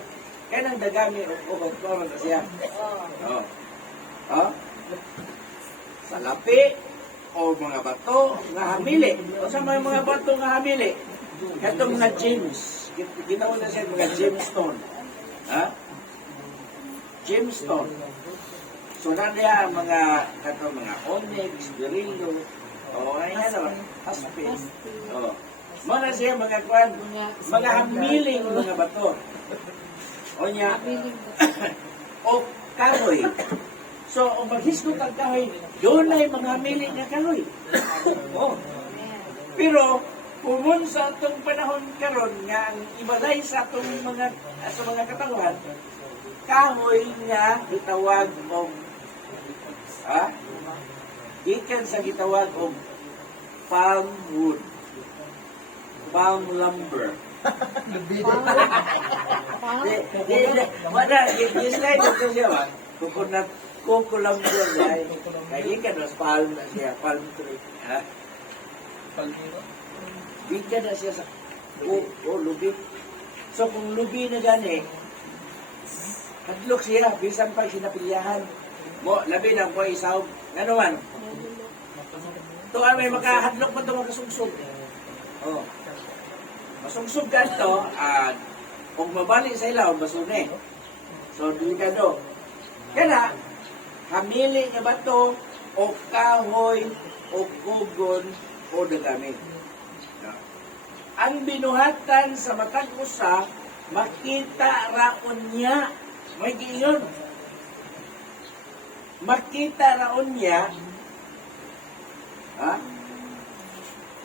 Kanang dagami o kontrol na siya. Oh. Oh. Sa lapi o mga bato nga hamili. O sa mga bato nga hamili. Katong mga gems. Ginawa na siya mga gemstone. Ha? Gemstone. So na niya ang mga katong mga onyx, beryllium, o ay ano, aspin. O. Mana siya mga kwan, mga hamiling mga bato. O niya, o kahoy. So, o maghisgot ang kahoy, doon ay mga hamiling na kahoy. O. Pero, pumun sa atong panahon karon nga ang ibalay sa atong mga katawan, kahoy nga gitawag og gikan sa gitawag og palm wood, palm lumber. Wala, slide ito siya ba? Coco lumber dahil kaya gikan mas palm na siya, palm tree. Ha? Gikan na siya sa lubi. So kung lubi na gani, hadlok siya, bisan pa sinapilyahan. Mo, labi lang ko isaw. Ano man? Ito may makahadlok man ito makasugsog. Oh. Masugsog ka ito, kung mabalik sa ilaw, masune. So, delikado. Kaya, hamili nga ba ito, o kahoy, o kugon, o dagami. Ang binuhatan sa matag usa, makita raon niya. May giingon. Makita raon niya,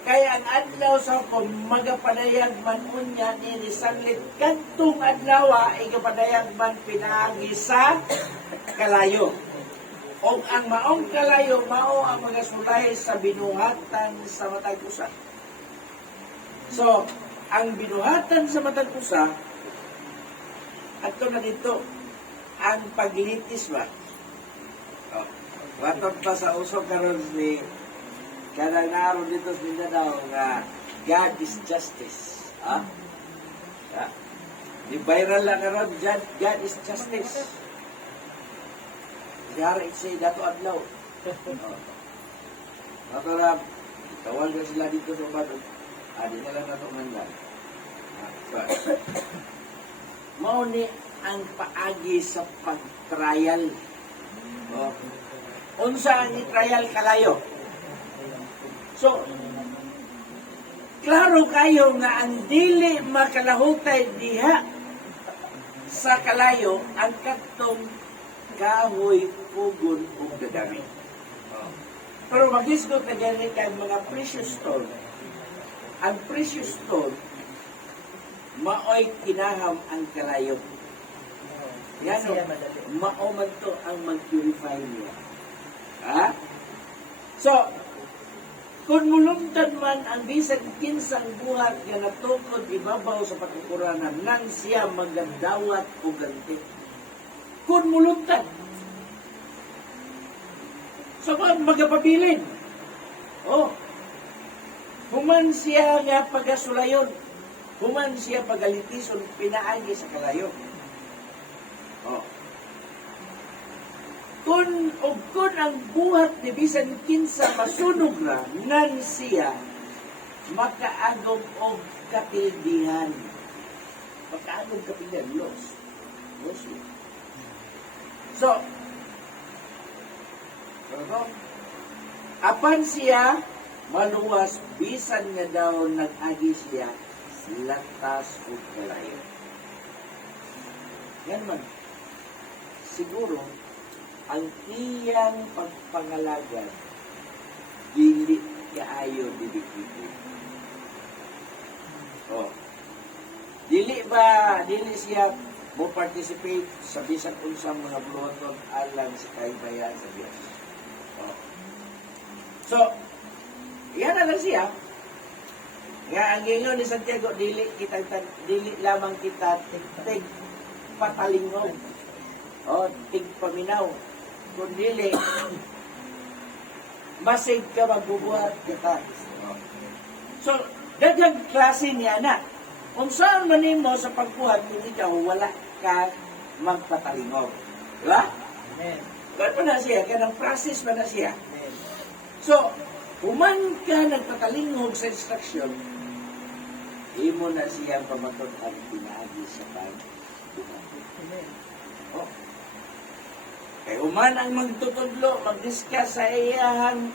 kaya ang adlaw sa magapadayag man unya ni sanglit kadtong adlaw ay gapadayag man pinaagi sa kalayo. O ang maong kalayo mao ang mga sulay sa binuhatan sa matag usa. So, ang binuhatan sa matag usa adto na dito ang paglitis ba. Watot pa sa uso karon ni kada naroon dito sa Mindanao nga God is justice. Di viral lang karon God is justice. Diyara itsay dato adlaw. Ato na tawag na sila dito sa badog. Di na lang nato mandan. Mao ni ang paagi sa pag-trial. Unsa ang trial kalayo? So, klaro kayo nga ang dili makalahutay diha sa kalayo ang katong kahoy, pugon, o dadami. Pero maghisgot na ganit ang mga precious stone. Ang precious stone, maoy kinaham ang kalayo. Yan o, maoman to ang mag-purify niya. So, kung mulumtan man ang bisag kinsang buhat nga natukod ibabaw sa patukuranan nang siya magandawat o ganti. Kung mulumtan. So, magapabilin. Human siya nga pagasulayon. Human siya pagalitison pinaagi sa kalayo. Kung ang buhat ni bisan kinsa masunog na nan siya makaagom og kapildihan. Makaagom kapildihan, loss. So, apan siya maluwas bisan nga daw nag-agi siya latas o kalayo. Yan man. Siguro, ang iyang pagpangalagan dili kaayo dili. Dili siya mo participate sa bisan unsang mga buluhaton alang sa kaybayan sa Dios. So, yan na lang siya. Nga ang ingon ni Santiago dili lamang kita tig patalingon. Tig paminaw. Kundili, masig ka magbubuhat kita. So, daghang klase niya na. Kung saan man mo sa pagbuhat, kung ikaw wala. ka magpatalingog. Diba? Amen. Kaya pa na siya, kaya ng process pa na siya. Amen. So, human ka nagpatalingog sa instruction, imo na siya pamatod ang pinaagi sa pag-tunag. Amen. Oh. Kaya human ang magtutudlo, mag-discuss sa iyahang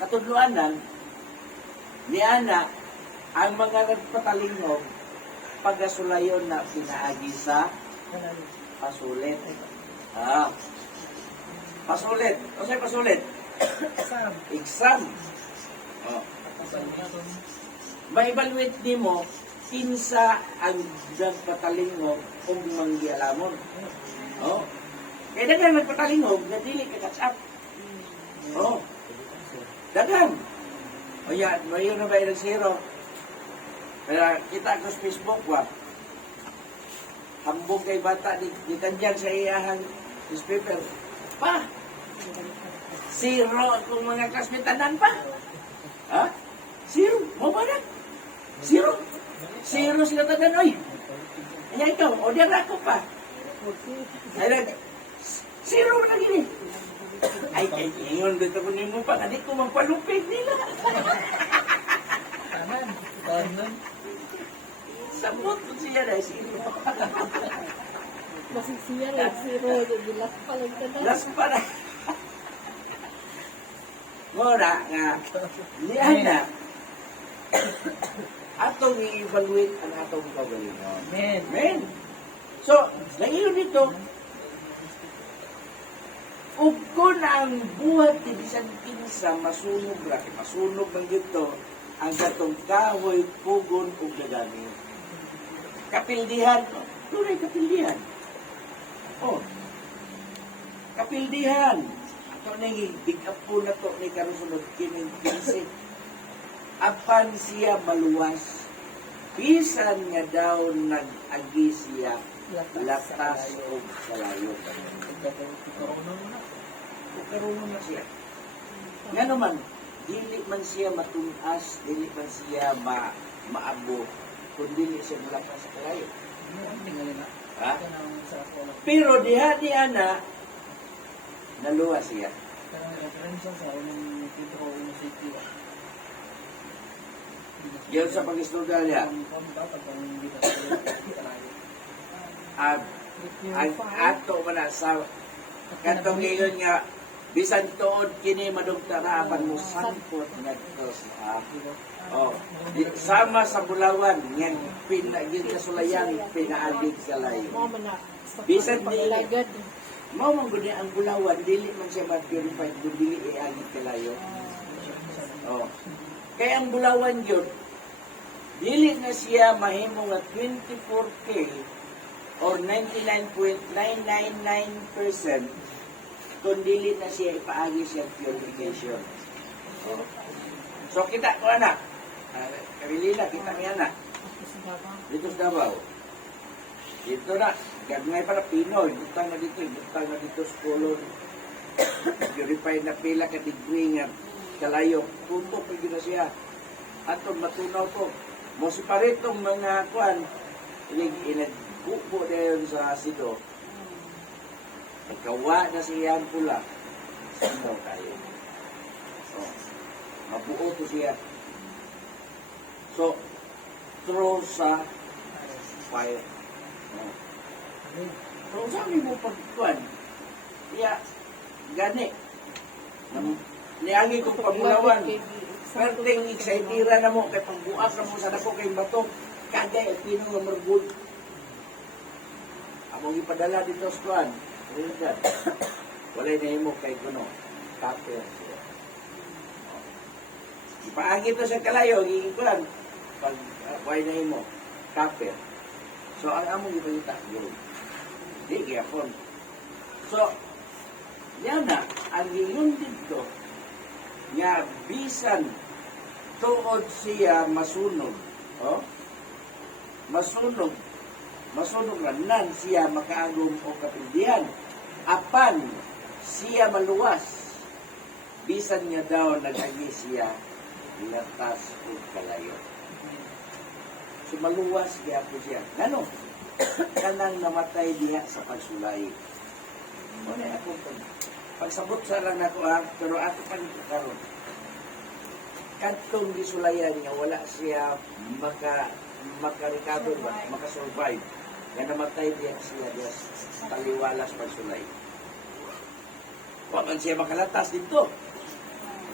katudluanan, niana ang mga nagpatalingog pagasulayon na pinaagi sa Manalo. pasulit. Pasulit. O sa'yo pasulit? Sam. Exam. Oh. Ma-evaluate ni mo kinsa ang nagpatalingog kung manggialamon. Oh. Kaya daghan nagpatalingog na dili ka catch up. Oh. Daghan. O yan, mayroon na ba yung zero? Kaya kita ko sa Facebook wa. Hambog kay bata di kanyan sa iyahang newspaper. Pa! Zero kung mga klasmitanan pa. Ha? Zero. Mo ba na? Zero. Zero sila tanan, oy. Kaya ikaw, o diyan ako pa. Ay, zero na gini. Ay, kay ingon dito ko nimo pa, hindi ko magpalupig nila. Taman. Taman. Sabot ko siya na, zero. Basig siya lang, zero. Gilas pa lang ka na. Las para. Mora nga, niya na, atong i-evaluate ang atong kagalingon. Amen. Amen. So, ngayon dito, ug kung ang buhat ni bisan kinsa masunog ra, masunog man dito ang gatong kahoy, pugon ug gagami. Kapildihan, tunay kapildihan. Oh. Kapildihan. Ito na big up po na to ni karusunod kining 15. Apan siya maluwas. Bisan nga daw nag-agi siya latas o kalayo. Karoon na siya. Nga naman, dili man siya matunas, dili man siya maabo, kung dili siya latas sa kalayo. Ha? Pero diha na, naluwas siya. Yan sa pag-istorya niya. Ang ato man na sa katong ngayon nga bisan tuod kini madugtarapan mo sampot ngadto sa oh sama sa Bulawan nga pinagid na sulayan pinaagid sa layo. Mo man na. Sa Bisan paglalagad. mao man gud ang Bulawan dili man siya ma-purified kung dili iagid kalayo. Oh. Kaya ang Bulawan yun, dili na siya mahimo nga 24K or 99.999% kung dili na siya ipaagi siya purification. Oh. So kita ko anak, Karilila, kita niya na. Dito sa Davao. Dito na, gagmay para Pinoy, butang na dito sa kolon. Purified na pila ka degree nga kalayo, tutok pa na siya. Atong matunaw ko. Mo si paritong mga kuan, inagbubo na yun sa asido. Nagkawa na siya ang pula. Sino tayo? So, mabuo ko siya. So, throw sa fire. Oh. So, sabi mo pagkuan, iya, gani. Niangi kong pamulawan. Perting excited na mo, kay pagbuas na mo sa dako kay bato, kagay at pinong nga margod. Among ipadala dito sa kuan, Rindan. Walay na mo kay kuno, kapir siya. Ipaagi to sa kalayo, gigikuan, pag walay na mo, kapir. So, ang among ibalita, yun. Di, kiyapon. So, yan na, ang gingon dito, nga bisan tuod siya masunog, oh? Masunog na nan siya makaagom o kapildihan. Apan siya maluwas, bisan niya daw nag-agi siya latas o kalayo. So maluwas kaya po siya. Ano? kanang namatay diha sa pagsulay. Muna ako po. Pagsabot sa lang ako pero ako pa nito karon. Kadtong gisulayan niya, wala siya makarecover ba, makasurvive. Nga namatay diha siya diha sa taliwalas pagsulay. Wa man siya makalatas dito.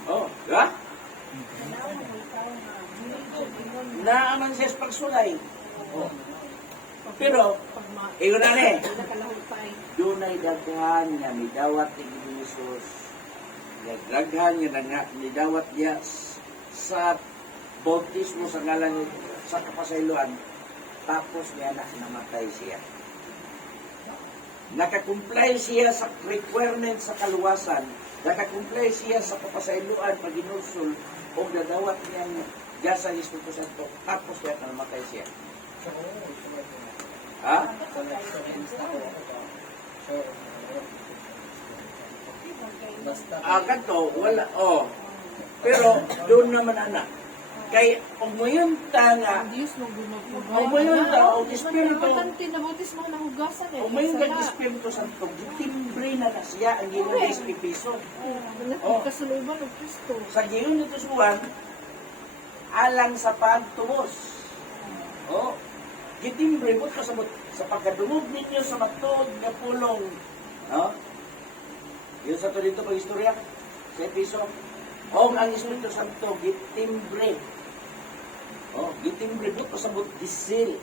Oh, di ba? Naaman siya sa pagsulay. Oh. Pero, ingon na ni, doon ay daghan nga midawat ni Jesus. Daghan nga midawat niya sa bautismo sa ngalan sa kapasayloan. Tapos niya namatay siya. Nakakumply siya sa requirement sa kaluwasan. Nakakumply siya sa kapasayloan pag inusul o nadawat niya gasa ni Espiritu Santo. Tapos niya namatay siya. Ha? Ganto, wala, Pero, doon naman anak. Kay, umuyunta nga, Diyos mo gumagpugay. umuyunta, o Espiritu, Matante na butis mo nang hugasan eh. umuyunta ang Espiritu Santo, timbre na siya ang ginong piso. Oh. Kasuluban ng Kristo. Sa ginong nito suwan, alang sa pagtubos. Oh, gitimbre mo kasabot sa pagkadungog ninyo sa matod nga pulong. No? Yun sa to dito pag-istorya, sa episo. O ang Espiritu Santo, gitimbre. Oh, gitimbre mo kasabot gisil.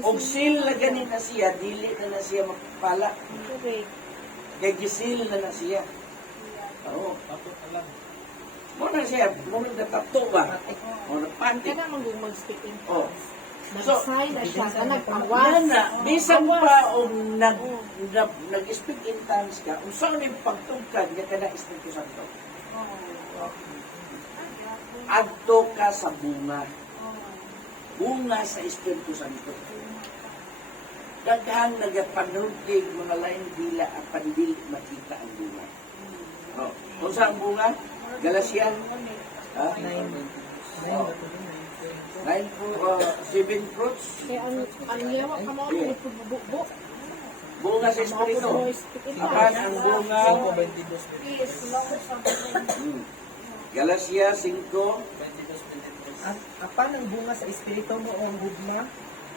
Og sil na ganin na siya, dili na siya magpala. Correct. Kay gisil na siya. Oo. Mo na siya, mo na tato ba? Mo na panty. Kaya naman mag-speak in Oh. tongues. So, Nag-sign na siya, yan nagpawas. na, bisan pa o nag-speak in tongues ka, kung saan yung pagtugkad nga ka na Espiritu Santo. Adto ka sa bunga. Bunga sa Espiritu Santo. Daghang nagapanuntig mga lain dila at pandili makita ang bunga. Oh. Kung saan bunga? Galatian? Ha? 7 fruits. Kaya ang yawa ka mo, Yeah. nagpububuk. Bunga sa Espiritu. Speak in Apan tongues. ang bunga. Galacia 5. At apan ang bunga sa espiritu mo o ang gugma,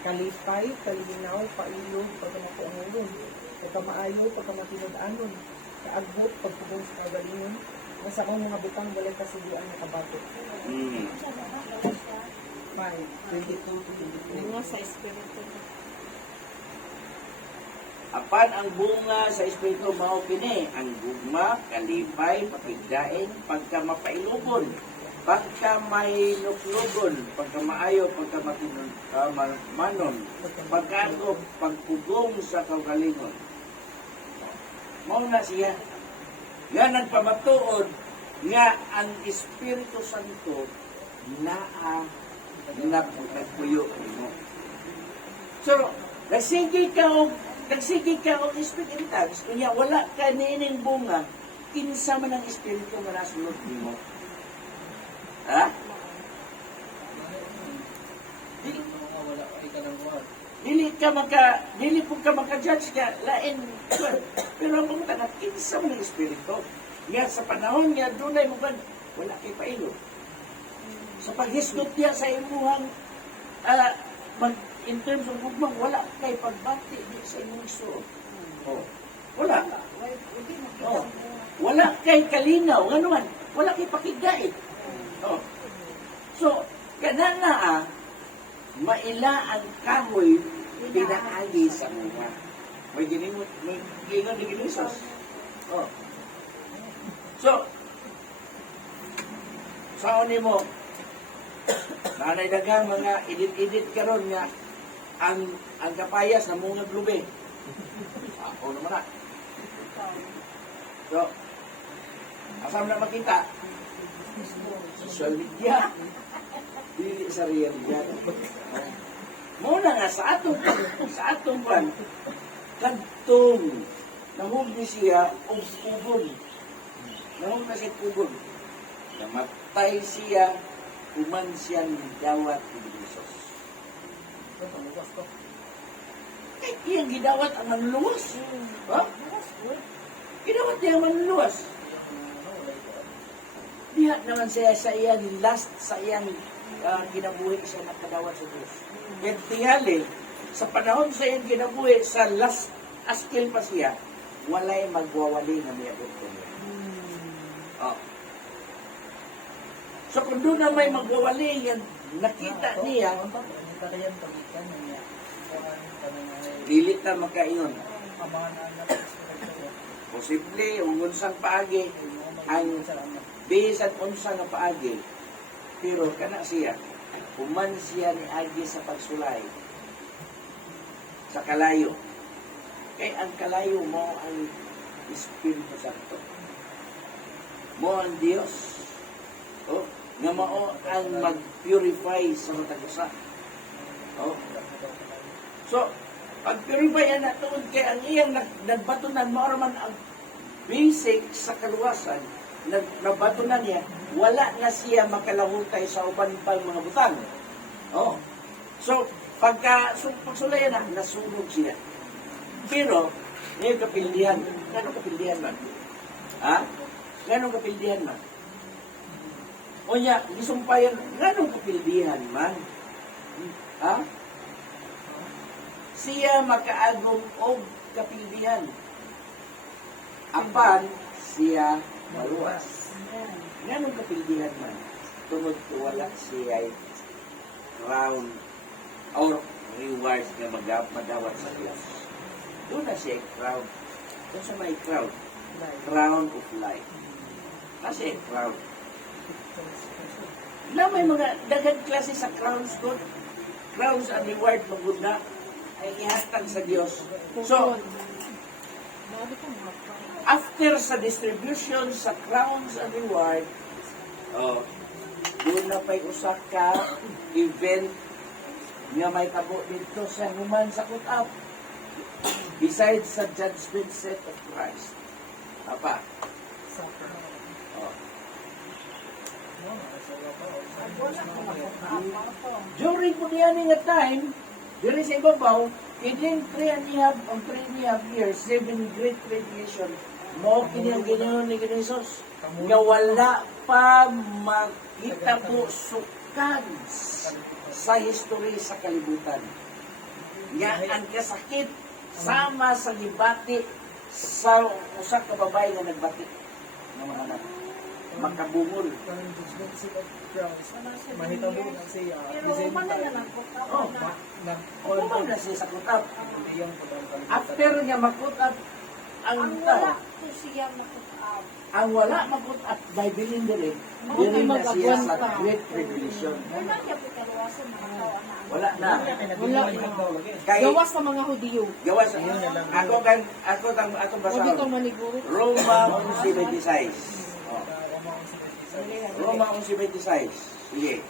kalipay, kalinaw, pailog, pagkamakuangulong, pagkamaayo, pagkamatinud-anon, kaagbot, pagpugong sa kagalingon, nasa akong mga butang walang kasiduan na kabato. 5:22-23. Bunga sa Espiritu. Apan ang bunga sa Espiritu mao kini ang gugma, kalipay, pakigdain, pagkamapailugon, pagkamayinuklugon, pagkamaayo, pagkamatinon, pagkaagop, pagpugong sa kaugalingon. Mao na siya. Nga nagpamatuod nga ang Espiritu Santo nagpuyo mo. So, nagsige ka og speak in tongues, kunya wala ka niining bunga, kinsa man ang Espiritu nga nasulod mo. Ha? Dili po ka maka-judge ka, lain. Pero ang mga tanak, kinsa man ang Espiritu. Nga sa panahon nga, dunay mo ba, wala kay pailo. Sa paghisgot niya sa imuhang in terms of gugmang, wala kay pagbati di sa imong suot. Oh. Wala. Oh. Wala kay kalinaw. Nga naman, wala kay pakigdait. Oh. So, kanana maila ang kahoy pinaagi sa mga. May ginimot, may gingan ni Ginisos. Oh. So, saon ni mo, nanay dagang mga edit-edit karon nga ang kapayas na mungag lubi. Ako naman na. So, asam na makita? Social media. Dili sa realidad. Muna nga sa atong ban, kadtong nahugni siya og pugon. Nahugni na siya pugon. Namatay siya, uman siya ni dawat ni Jesus. Kaya iyang gidawat ang manluwas. Ha? Gidawat niya ang manluwas. Diha naman siya sa iyang last, sa iyang kinabuhi siya nakadawat sa Diyos. Kaya tingali, sa panahon sa iyang kinabuhi, sa last askil pa siya, walay magwawali na miyabot ko niya. Oh. So kung doon na may magwawali, yan, nakita niya, dilit na magkaingon. Posible, unsang paagi, ang bisan unsa nga paagi, pero kana siya, human siya ni agi sa pagsulay, sa kalayo. Kay ang kalayo mo ang Espiritu Santo. Mo ang Dios. Oh, nga mao ang mag-purify sa matag usa. Oh. So, pag-purify na tuod kay ang iyang nagbatunan mo man ang basic sa kaluwasan, nagbatunan niya, wala na siya makalahutay sa uban pang mga butang. Oh. So, pagsulayan na, nasunog siya. Pero, ngayon kapildihan. Gano'ng kapildihan man? Ha? Gano'ng kapildihan man? O niya, isumpayan, gano'ng kapildihan man? Ha? Siya makaagong og kapildihan. Apan, siya maluwas. Gano'ng kapildihan man? Tungod ko wala siya crown or rewards na madawat sa Diyos. Doon na siya crown. Doon sa may crown. Crown of life. Kasi crown. Na may mga daghang klase sa crowns doon. Crowns and reward magud na ay ihatag sa Dios. So, after sa distribution sa crowns and reward, doon na pa'y usak ka event nga may tabo dito sa human sa cut-up. Besides sa judgment seat of Christ. Apa? Oh. During po niya nga time, there is ibabaw, within 3.5 years, 7 great tribulation, mo kinyang ganyan ni Jesus, nga wala pa makita po sukan sa history sa kalibutan. Nga ang kasakit sama sa gibati sa usak ka babae nga nagbati ng mga anak. Magkabungol. Mahitabo na siya. Oh, kumain na siya sa kutap. After nga makutap, ang tao, ang wala makutap, by bilin din dili na siya sa great tribulation. Wala na. Kay Gawas sa mga Hudiyo. gawas ako atong Huwag basahon. itong maniguro. Roma 11:26. Oh. Roma 11:26. Sige.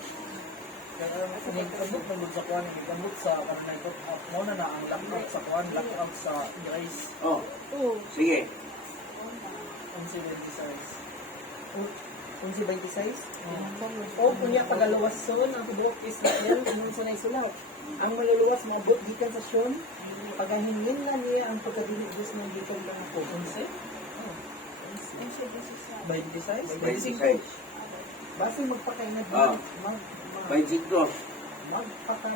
Nagkabot sa kuwan, nagkabot sa kanay ko. Muna na ang lakab sa kuwan, lakab sa grace. Oh, Oo. sige. 11:26. O kunya pagalawas son ang tibuok Israel ingon sa naisulaw. Ang maluluwas maabot gikan sa Sion, pagahingin na niya ang pagkadili Diyos ng gikan lang ako. 11? 26? Basta magpakainad Ah. magpakainad 25.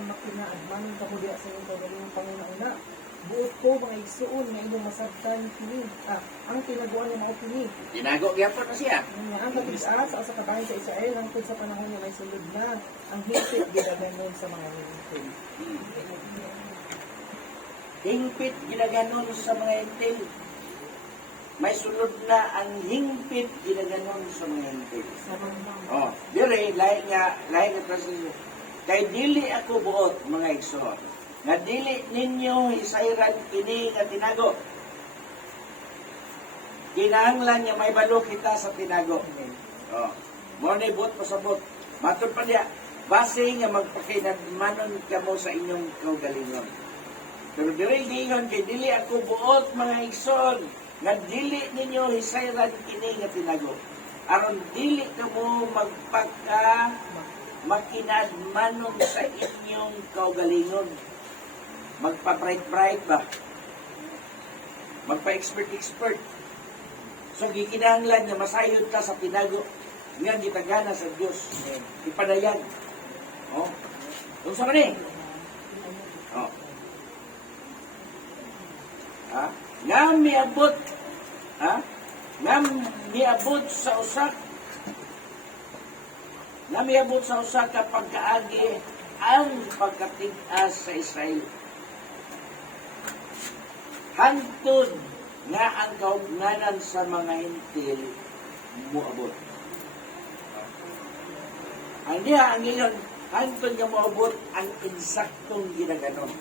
makinaadmanon ka ko diya sa iyong pagaling Panginoon. Buot ko mga igsuon nga inyong masabtan kini. Ang tinaguan ng mga kini. Tinago gyapon na siya. Ang kapis-aras sa kabahin sa Israel hangtod sa panahon na may sulod na ang hipit ginaganon sa mga hintil. Hingpit ginaganon sa mga hintil. May sulod na ang hingpit ginaganon sa mga hintil. Oh, dire lahi nga translation. Kay dili ako buot mga igsoon. Nga dili ninyo isayran kini nga tinago. Kinahanglan niya may balo kita sa tinago. Oh, mo ni buot pasabot. Matod pa diya, base nga magpakinadmanon kamo sa inyong kaugalingon. Pero dire giingon kay dili ako buot mga igsoon. Nga dili ninyo hisayran kini nga tinago. Aron dili kamo makinadmanon sa inyong kaugalingon. magpa-bright ba? Magpa-expert. So, gikinahanglan nga masayod ka sa tinago nga gitagana sa Dios. Ipadayag. Oh. Unsa man ni? Oh. Ha? Nga miabot. Ha? Nga miabot sa usak. Nga miabot sa usak ka pagkaagi ang pagkatig-as sa Israel. Hantod nga ang kaugnanan sa mga hintil muabot. Ang niya, ang ngayon, hantod nga muabot ang insaktong ginaganon.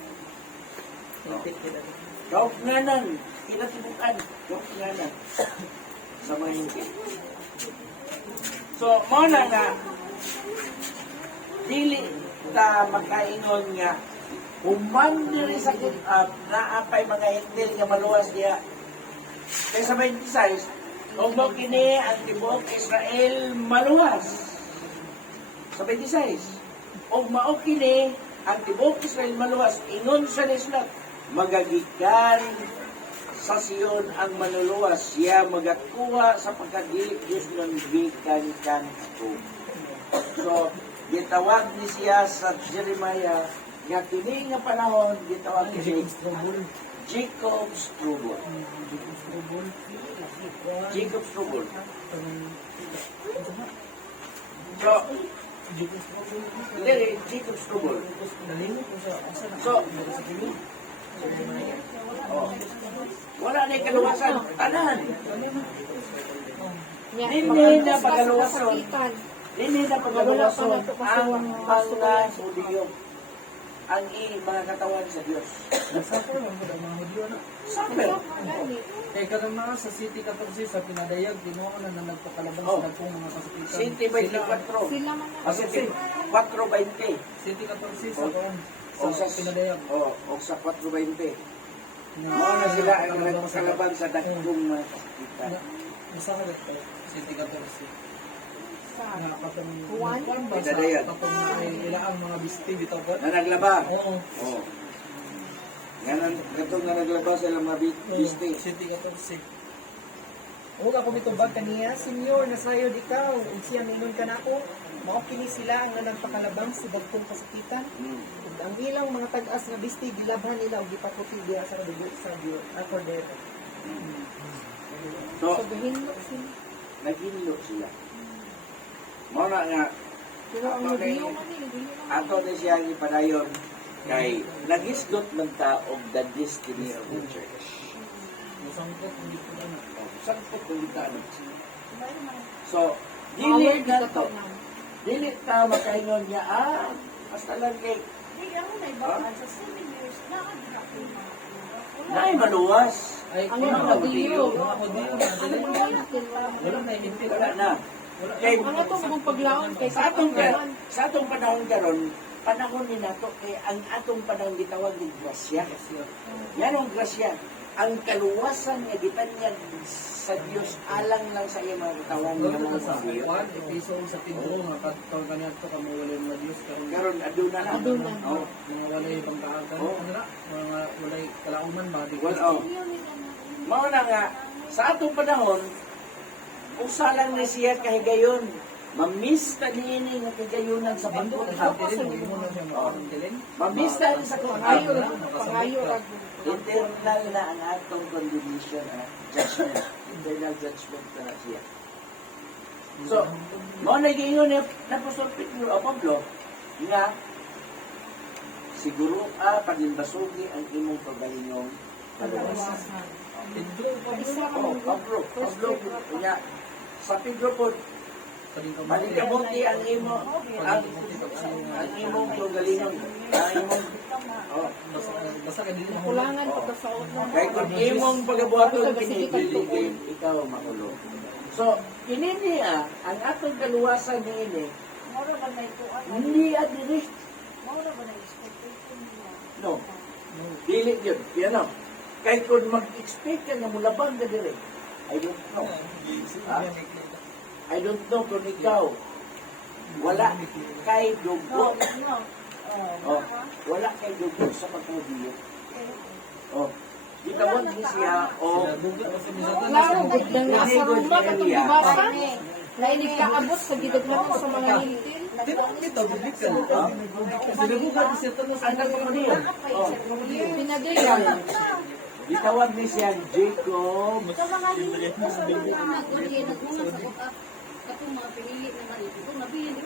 Kaugnanan, kinatibukan, kaugnanan sa mga hintil. So, muna nga, dili ta makaingon nga human diri sa give-up naapay mga hintil nga maluwas diya. Kaya sa 26, kung mo kini ang tibok Israel maluwas. Sa 26, kung mao kini ang tibok Israel maluwas, ingon sa nislat, magagikan sa Sion ang manuluwas, siya magakuha sa pagkadili Diyos ng bikan kan ako. So, gitawag ni siya sa Jeremiah nga kini nga panahon gitawag ni Jacob Strobel. Jacob Strobel. So, Jacob Strobel. So, oh, wala na kaluwasan. Tanan. Hindi na pagaluwason. Hindi na pagaluwason ang mga Hudiyo. Ang mga katawan sa Diyos. Nasuffer man po ang mga Hudyo na. Suffer. Kaya kadang mga sa City 14 sa pinadayag, tinuha na nagpakalabang Oh. sa nagpong mga kasakitan. City 24. Sila man na. City 4:20. City 14 sa Oh. kuwan, O sa pinadayag. o sa 4:20. Mao na sila ang nagkalaban sa dagkong mga kasakitan. Masama dito, City 14. Sa Na katong Juan? ba sa Pinadayag. katong ilaang mga bisti bitaw ba? Na naglaba. Oo. Oo. Ngayon, ito nga naglaba sila mga biste. City 14. Una ko mitubag kaniya, Senyor, nasayod ikaw, ug siya mingon ka nako, mao kini sila ang nagpakalabang sa dagkong kasakitan. Ug ang ilang mga tag-as nga bisti gilabhan nila og gipakuti diha sa dugo sa Dios, Cordero. So, So, gahinlo sila. naghinlo sila. Mao na nga, Pero ang Hudyo man eh, gahinlo man. ato na siya ipadayon kay nagisgot man ta og the destiny of the church. Masangkot hindi ko na. Sangkot kung ano. So, Power dili dito na to. to na. Dili ta makaingon niya, basta lang kay naay maluwas. Ay, Ang mga mga Hudyo. Hudyo. Mga Hudyo. Ano ba yun? Wala na iminti. Wala na. Kay, Ang atong mong paglaon kay sa atong panahon karon, panahon ni nato kay ang atong panahon gitawag ni grasya. Yan ang grasya. Ang kaluwasan nga gitanyag sa Dios alang lang sa iya mga katawan nga mga sa Hudyo. Juan, episode sa Pedro, nga katawag kanya ito kamuwalay mga Diyos karon Karon aduna na. Aduna. Oh. mga walay ibang kaagan, Oh. ano na, mga walay kalauman ba? Di Well, oh. Mao na nga sa atong panahon usa lang ni siya kahigayon. Mamista niini nga kahigayonan sa pagbuhat. Hindi mo na siya makakuntilin. Mamista ni sa Pangayo, kuha. pangayo rag. Internal na ang atong condemnation judgment. Internal judgment na siya. So, mao na giingon ni Apostol Pedro o Pablo nga siguro paginbasugi ang imong paggalingong kaluwasan. Pedro, Isa ka Oh, mong Pablo, nga sa Pedro po, malikabuti ang imo, ang imong paggalingong, ang imong, oh, basta ka dili mo kulangan ko sa utlo. kaya kung imong pagabuhaton kinikiligay, ikaw makulo. So, ini niya, ang atong kaluwasan niini, hindi adiri. No. Dili yun. Yan o. Kaya kung mag-expect ka nga mulabang ka dire, I don't know. I don't know kung ikaw wala kay dugo Oh, wala kay dugog sa pagkabiyo. Oh, gitawag ni siya o Klaro, gudang nasa ruma katong gibasa. Nainig ka abot sa gidaglato sa mga hintil. Dito, biblical. Sinabugan siya ito sa anak mo niya. Oh, Pinagayal. gitawag ni siya Jacob. Sa mga hindi ko sa mga nag-uli, nag-unang sa kuka, katong mga pinili na malito, kung nabili,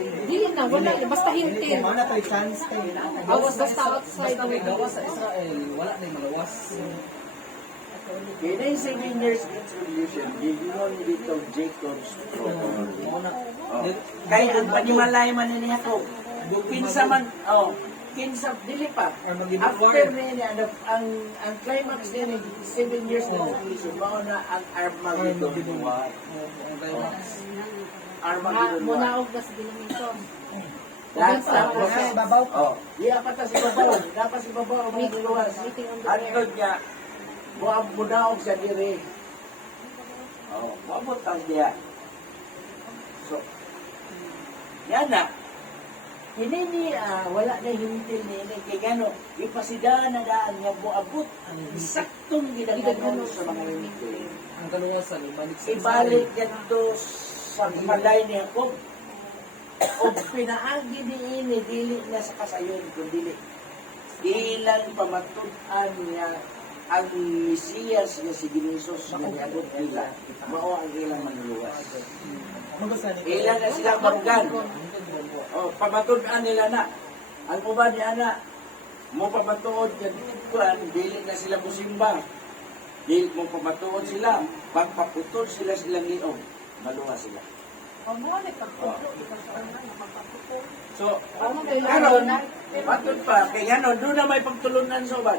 Dili na, wala. Basta hintil. Kung ano tayo chance tayo. Awas basta outside. Basta may gawa sa Israel, wala na yung malawas. In a 7 years introduction, giginon dito Jacob's throne. Oh. Kaya ang panimalay man niya ko. Kinsa man, kinsa, dili pa. After niya, ang climax niya, 7 years na introduction, mao na ang Armageddon War. Armageddon War. Munaog na sa dinamiton. Lahat Sa ibabaw pa. Oh, iya pa ta si babaw. Dapat si babaw ang mga luwas. Meeting on the Antod niya, mudaog sa diri. Oh, maabot ang diya. So, yan na. Kini ni wala na hintil ni ini kay gano ipasida na daan nga buabot ang saktong ginagano sa mga hintil. Ang kaluwasan, ibalik sa Ibalik dito sa malay ni Jacob. O pinaagi ni ini dili na sa kasayon kundi ilang pamatud-an niya ang Mesiyas nga si Ginisos nga niabot nila mao ang ilang manluwas. Ilan na silang barugan. O pamatud-an nila na. Ang uban ni ana mo pamatuod nga kuan dili na sila musimba. Dili mo pamatuod sila, pagpaputol sila silang liog, maluwas sila. So, karon, patod pa, kay gano'n, doon na may pagtulunan sa uban.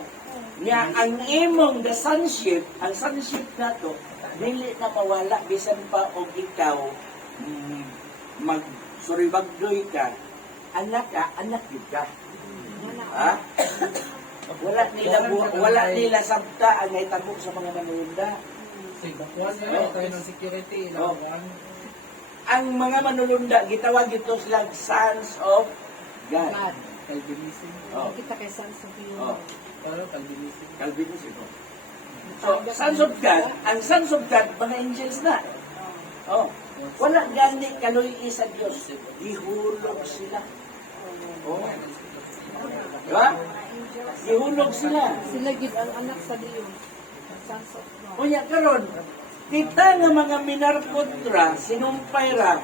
Nga, ang imong the sonship, ang sonship na to, dili na mawala, bisan pa o ikaw, mag-suribagdoy ka, anak yun ka. Ha? Wala nila sabta ang naitagok sa mga manununda. Bakwas na tayo ng security. Oh. Ang mga manununda, gitawag ito silang sons of God. God. Calvinism. Oh. Kita kay San Sophia. Oh. Parang Calvinism. Calvinism. So, sons of God, ang sons of God, mga angels na. Oh. Wala gani kaloy sa Diyos. Gihulog sila. Oh. Diba? Gihulog sila. Sila gid ang anak sa Dios. Sons of God. Kunya karon, kita nga mga minarkot ra, sinumpay ra,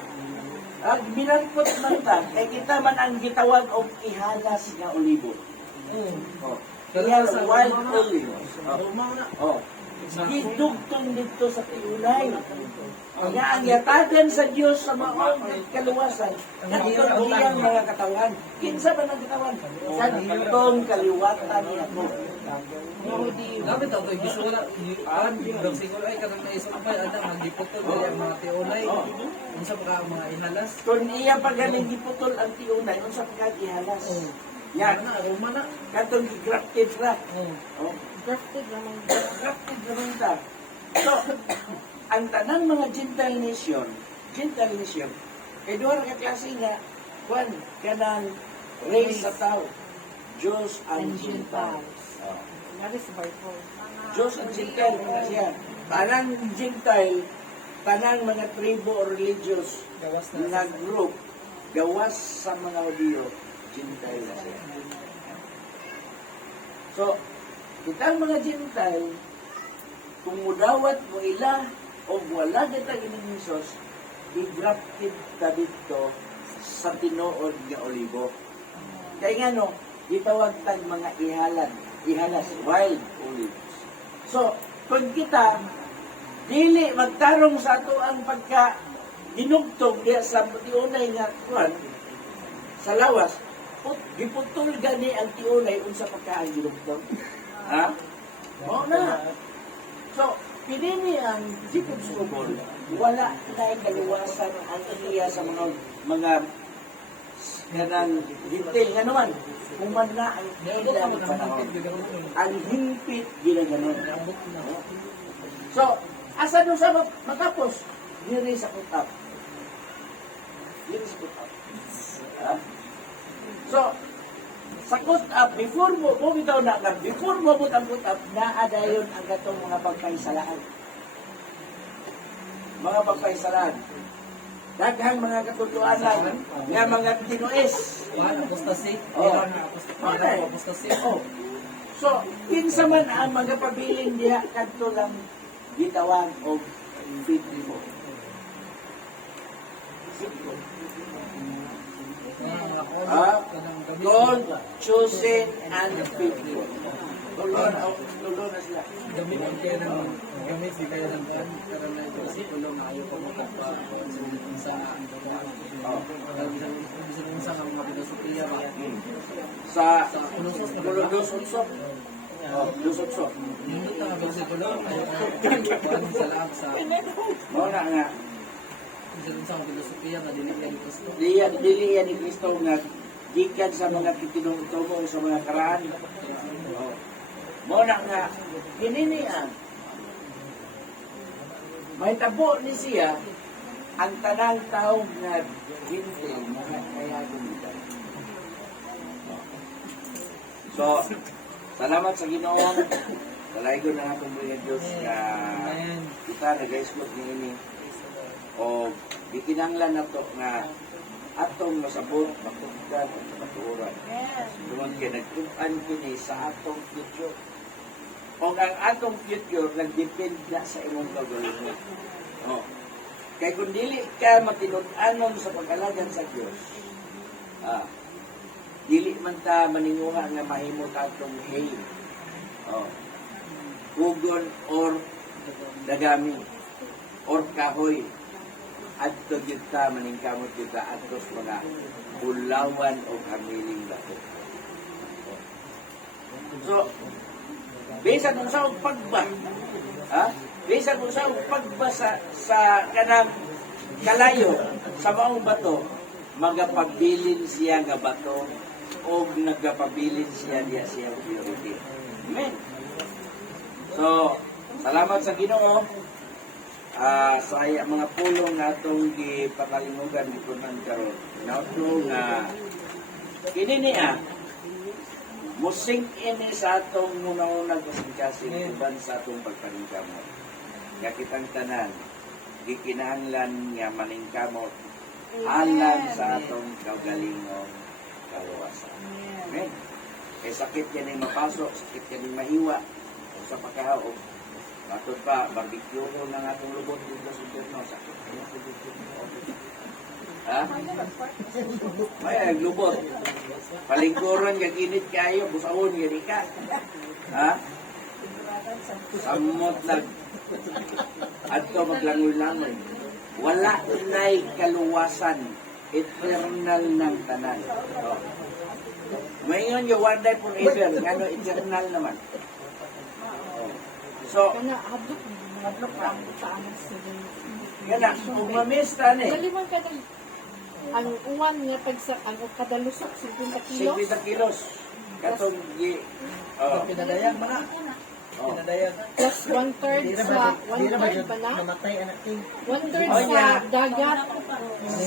at minarkot man ta, kay kita man ang gitawag og ihalas nga olibo. Oh. Ihalas wild olive. Oh. Gidugtong dito sa tiulay. Nga ang yatagan sa Dios sa maong kaluwasan, katong iyang mga katawan. Kinsa ba ng katawan? Sa ditong kaliwatan niya ko. Gamit ako, gusto wala, daw siguro ay katang naisapay, ada, magdipotol dali ang mga tiolay. Kung sa mga inalas. Kung iya pagaling giputol ang tiunay, unsa pa ihalas. Yan, Roma na. katong grafted ra. Oh. Grafted naman. Grafted naman ta. So, ang tanang mga Gentile nation, kay duha ka klase nga, kwan, kanang race sa tao. Jews and Gentiles. Oh. Nari sa Bible. Jews and Gentile, mga siya. Tanang Gentile, tanang mga tribo o religious Gawas na group, gawas sa mga Hudyo, Gentile na siya. So, kitang mga Gentile, kung mudawat mo ila o wala dito ining Hesus, i-grafted ka dito sa tinuod nga olibo. Kaya nga no, gitawag tang mga ihalas, wild olives. So, kung kita, dili magtarong sa ato ang pagka dinugtong diya sa tiunay nga kuan sa lawas, giputol gani ang tiunay unsa pagkaan dinugtong. Ha? Mao na. So, pinili ang Jacob's Trouble, wala na kaluwasan ang iya sa mga kanang detail nga naman. Kung man na ang ilang panahon. Ang himpit ginaganon. So, asa doon sa matapos? Diri sa kutap. Diri sa kutap. Ha? So, sa cut-up, before mo bitaw na ka, before mo ang cut-up, naadayon ang gatong mga pagkaisalaan. Mga pagkaisalaan. Daghang mga katutuanan nga mga tinuis. Apostasy. Oh. Ilang apostasy. Oh. So, kinsa man ang mga pabiling diha kadto lang gitawan og video. God, chosen, and faithful. Tulo na sila. Gamit ang kaya ng gamit di kaya ng kan karon na ito kasi tulong na ayaw pa mo pa sa ang sa mga filosofiya ba Sa ulos na Kulo dos unsok. Dos unsok. nindot na bersikulo ayaw sa laab sa Mao na nga. sa filosofiya nga dili lang ito sa Dili yan ni Kristo nga gikan sa mga kitinungtungo sa mga karaan. Mao na nga gininian. May tabo ni siya ang tanang tao nga gintil mga kaya gumitan. So, salamat sa Ginoo. Kalaygo na akong mga Diyos na kita nag-iskot ni ini. O gikinanglan na to nga atong masabot, matugdan, at matuuran. Duman kaya nagtupan kini sa atong future. O ang atong future nagdepend na sa imong kagalingon. O, kaya kung dili ka matinud-anon sa pag-alagan sa Diyos, dili man ta maninguha nga mahimo ta atong hay. O, hugon or dagami or kahoy. Adto gyud ta maningkamot gyud ta adto sa mga bulawan o hamiling bato. So, bisan kung sa pagba, bisan kung sa pagba sa kanang kalayo sa maong bato, magapabilin siya nga bato o nagapabilin siya diya siya purity. Amen. So, salamat sa Ginoo. Sa mga pulong na itong gipakalimugan ni Kunan karon. Nato nga kini niya musing ini sa atong muna-una kasing-kasing uban sa atong pagpaningkamot. Nga kitang tanan gikinahanglan nga maningkamot alang sa atong kaugalingong kaluwasan. Amen. Kay sakit yan yung mapasok, sakit yan yung mahiwa sa pagkahaog. Matod pa, barbecue ko na nga itong lubot dito sa Interno. Sakit yan. Ha? May lubot. Palingkuran, gaginit kayo, busawon, gani ka. Ha? Samot lang. Adto maglangoy-langoy. Wala na'y kaluwasan. Eternal ng tanan. Oh. Ngayon yung one day forever. Ngano eternal naman. Oh. So, Kana hadlok pa ang paanan sa gana, kung mamista ni, Daliman ka ng ang uwan nga pagsa ang kadalusok 50 kilos. 50 kilos. Katong pinadayag mana pinadayag Plus 1/3 sa 1/3 ba na? Namatay anak king. 1/3 Oh, sa yeah. dagat.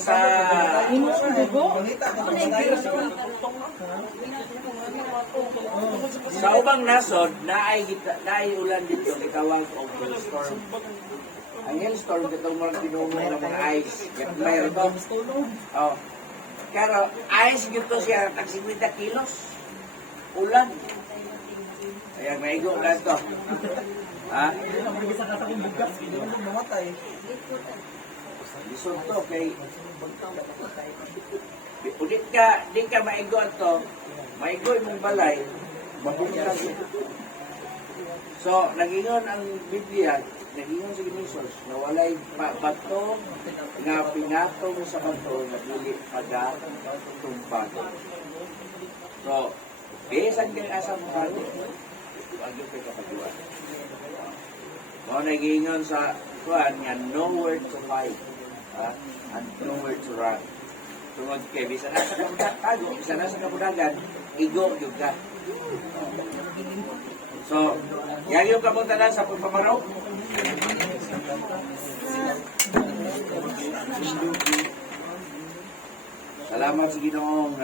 sa Imong dugo. sa ubang nasod naay ulan dito gitawag og hailstorm. Ang hailstorm katong mga pinungo ng mga ice. Mayroon to. Oh. Pero ice gito siya tag 50 kilos. Ulan. Ayan, maigo lang to. Ha? namatay Lisod to kay di ka maigo to. Maigo imong balay, mabungkag. So, nagingon ang Biblia, nagingon sa Genesis, na walay bato nga pinatong sa bato na dili pagatumpag. So, bisan kay asa mo kani, agad kay kapagawa. Mo nagingon sa kuan nga nowhere to hide, and nowhere to run. Tungod kay bisan na sa kabudagan, bisan na sa kabudagan, igo gyud ka. So, yan yung kapuntanan sa pagpaparaw. Salamat sa Ginoong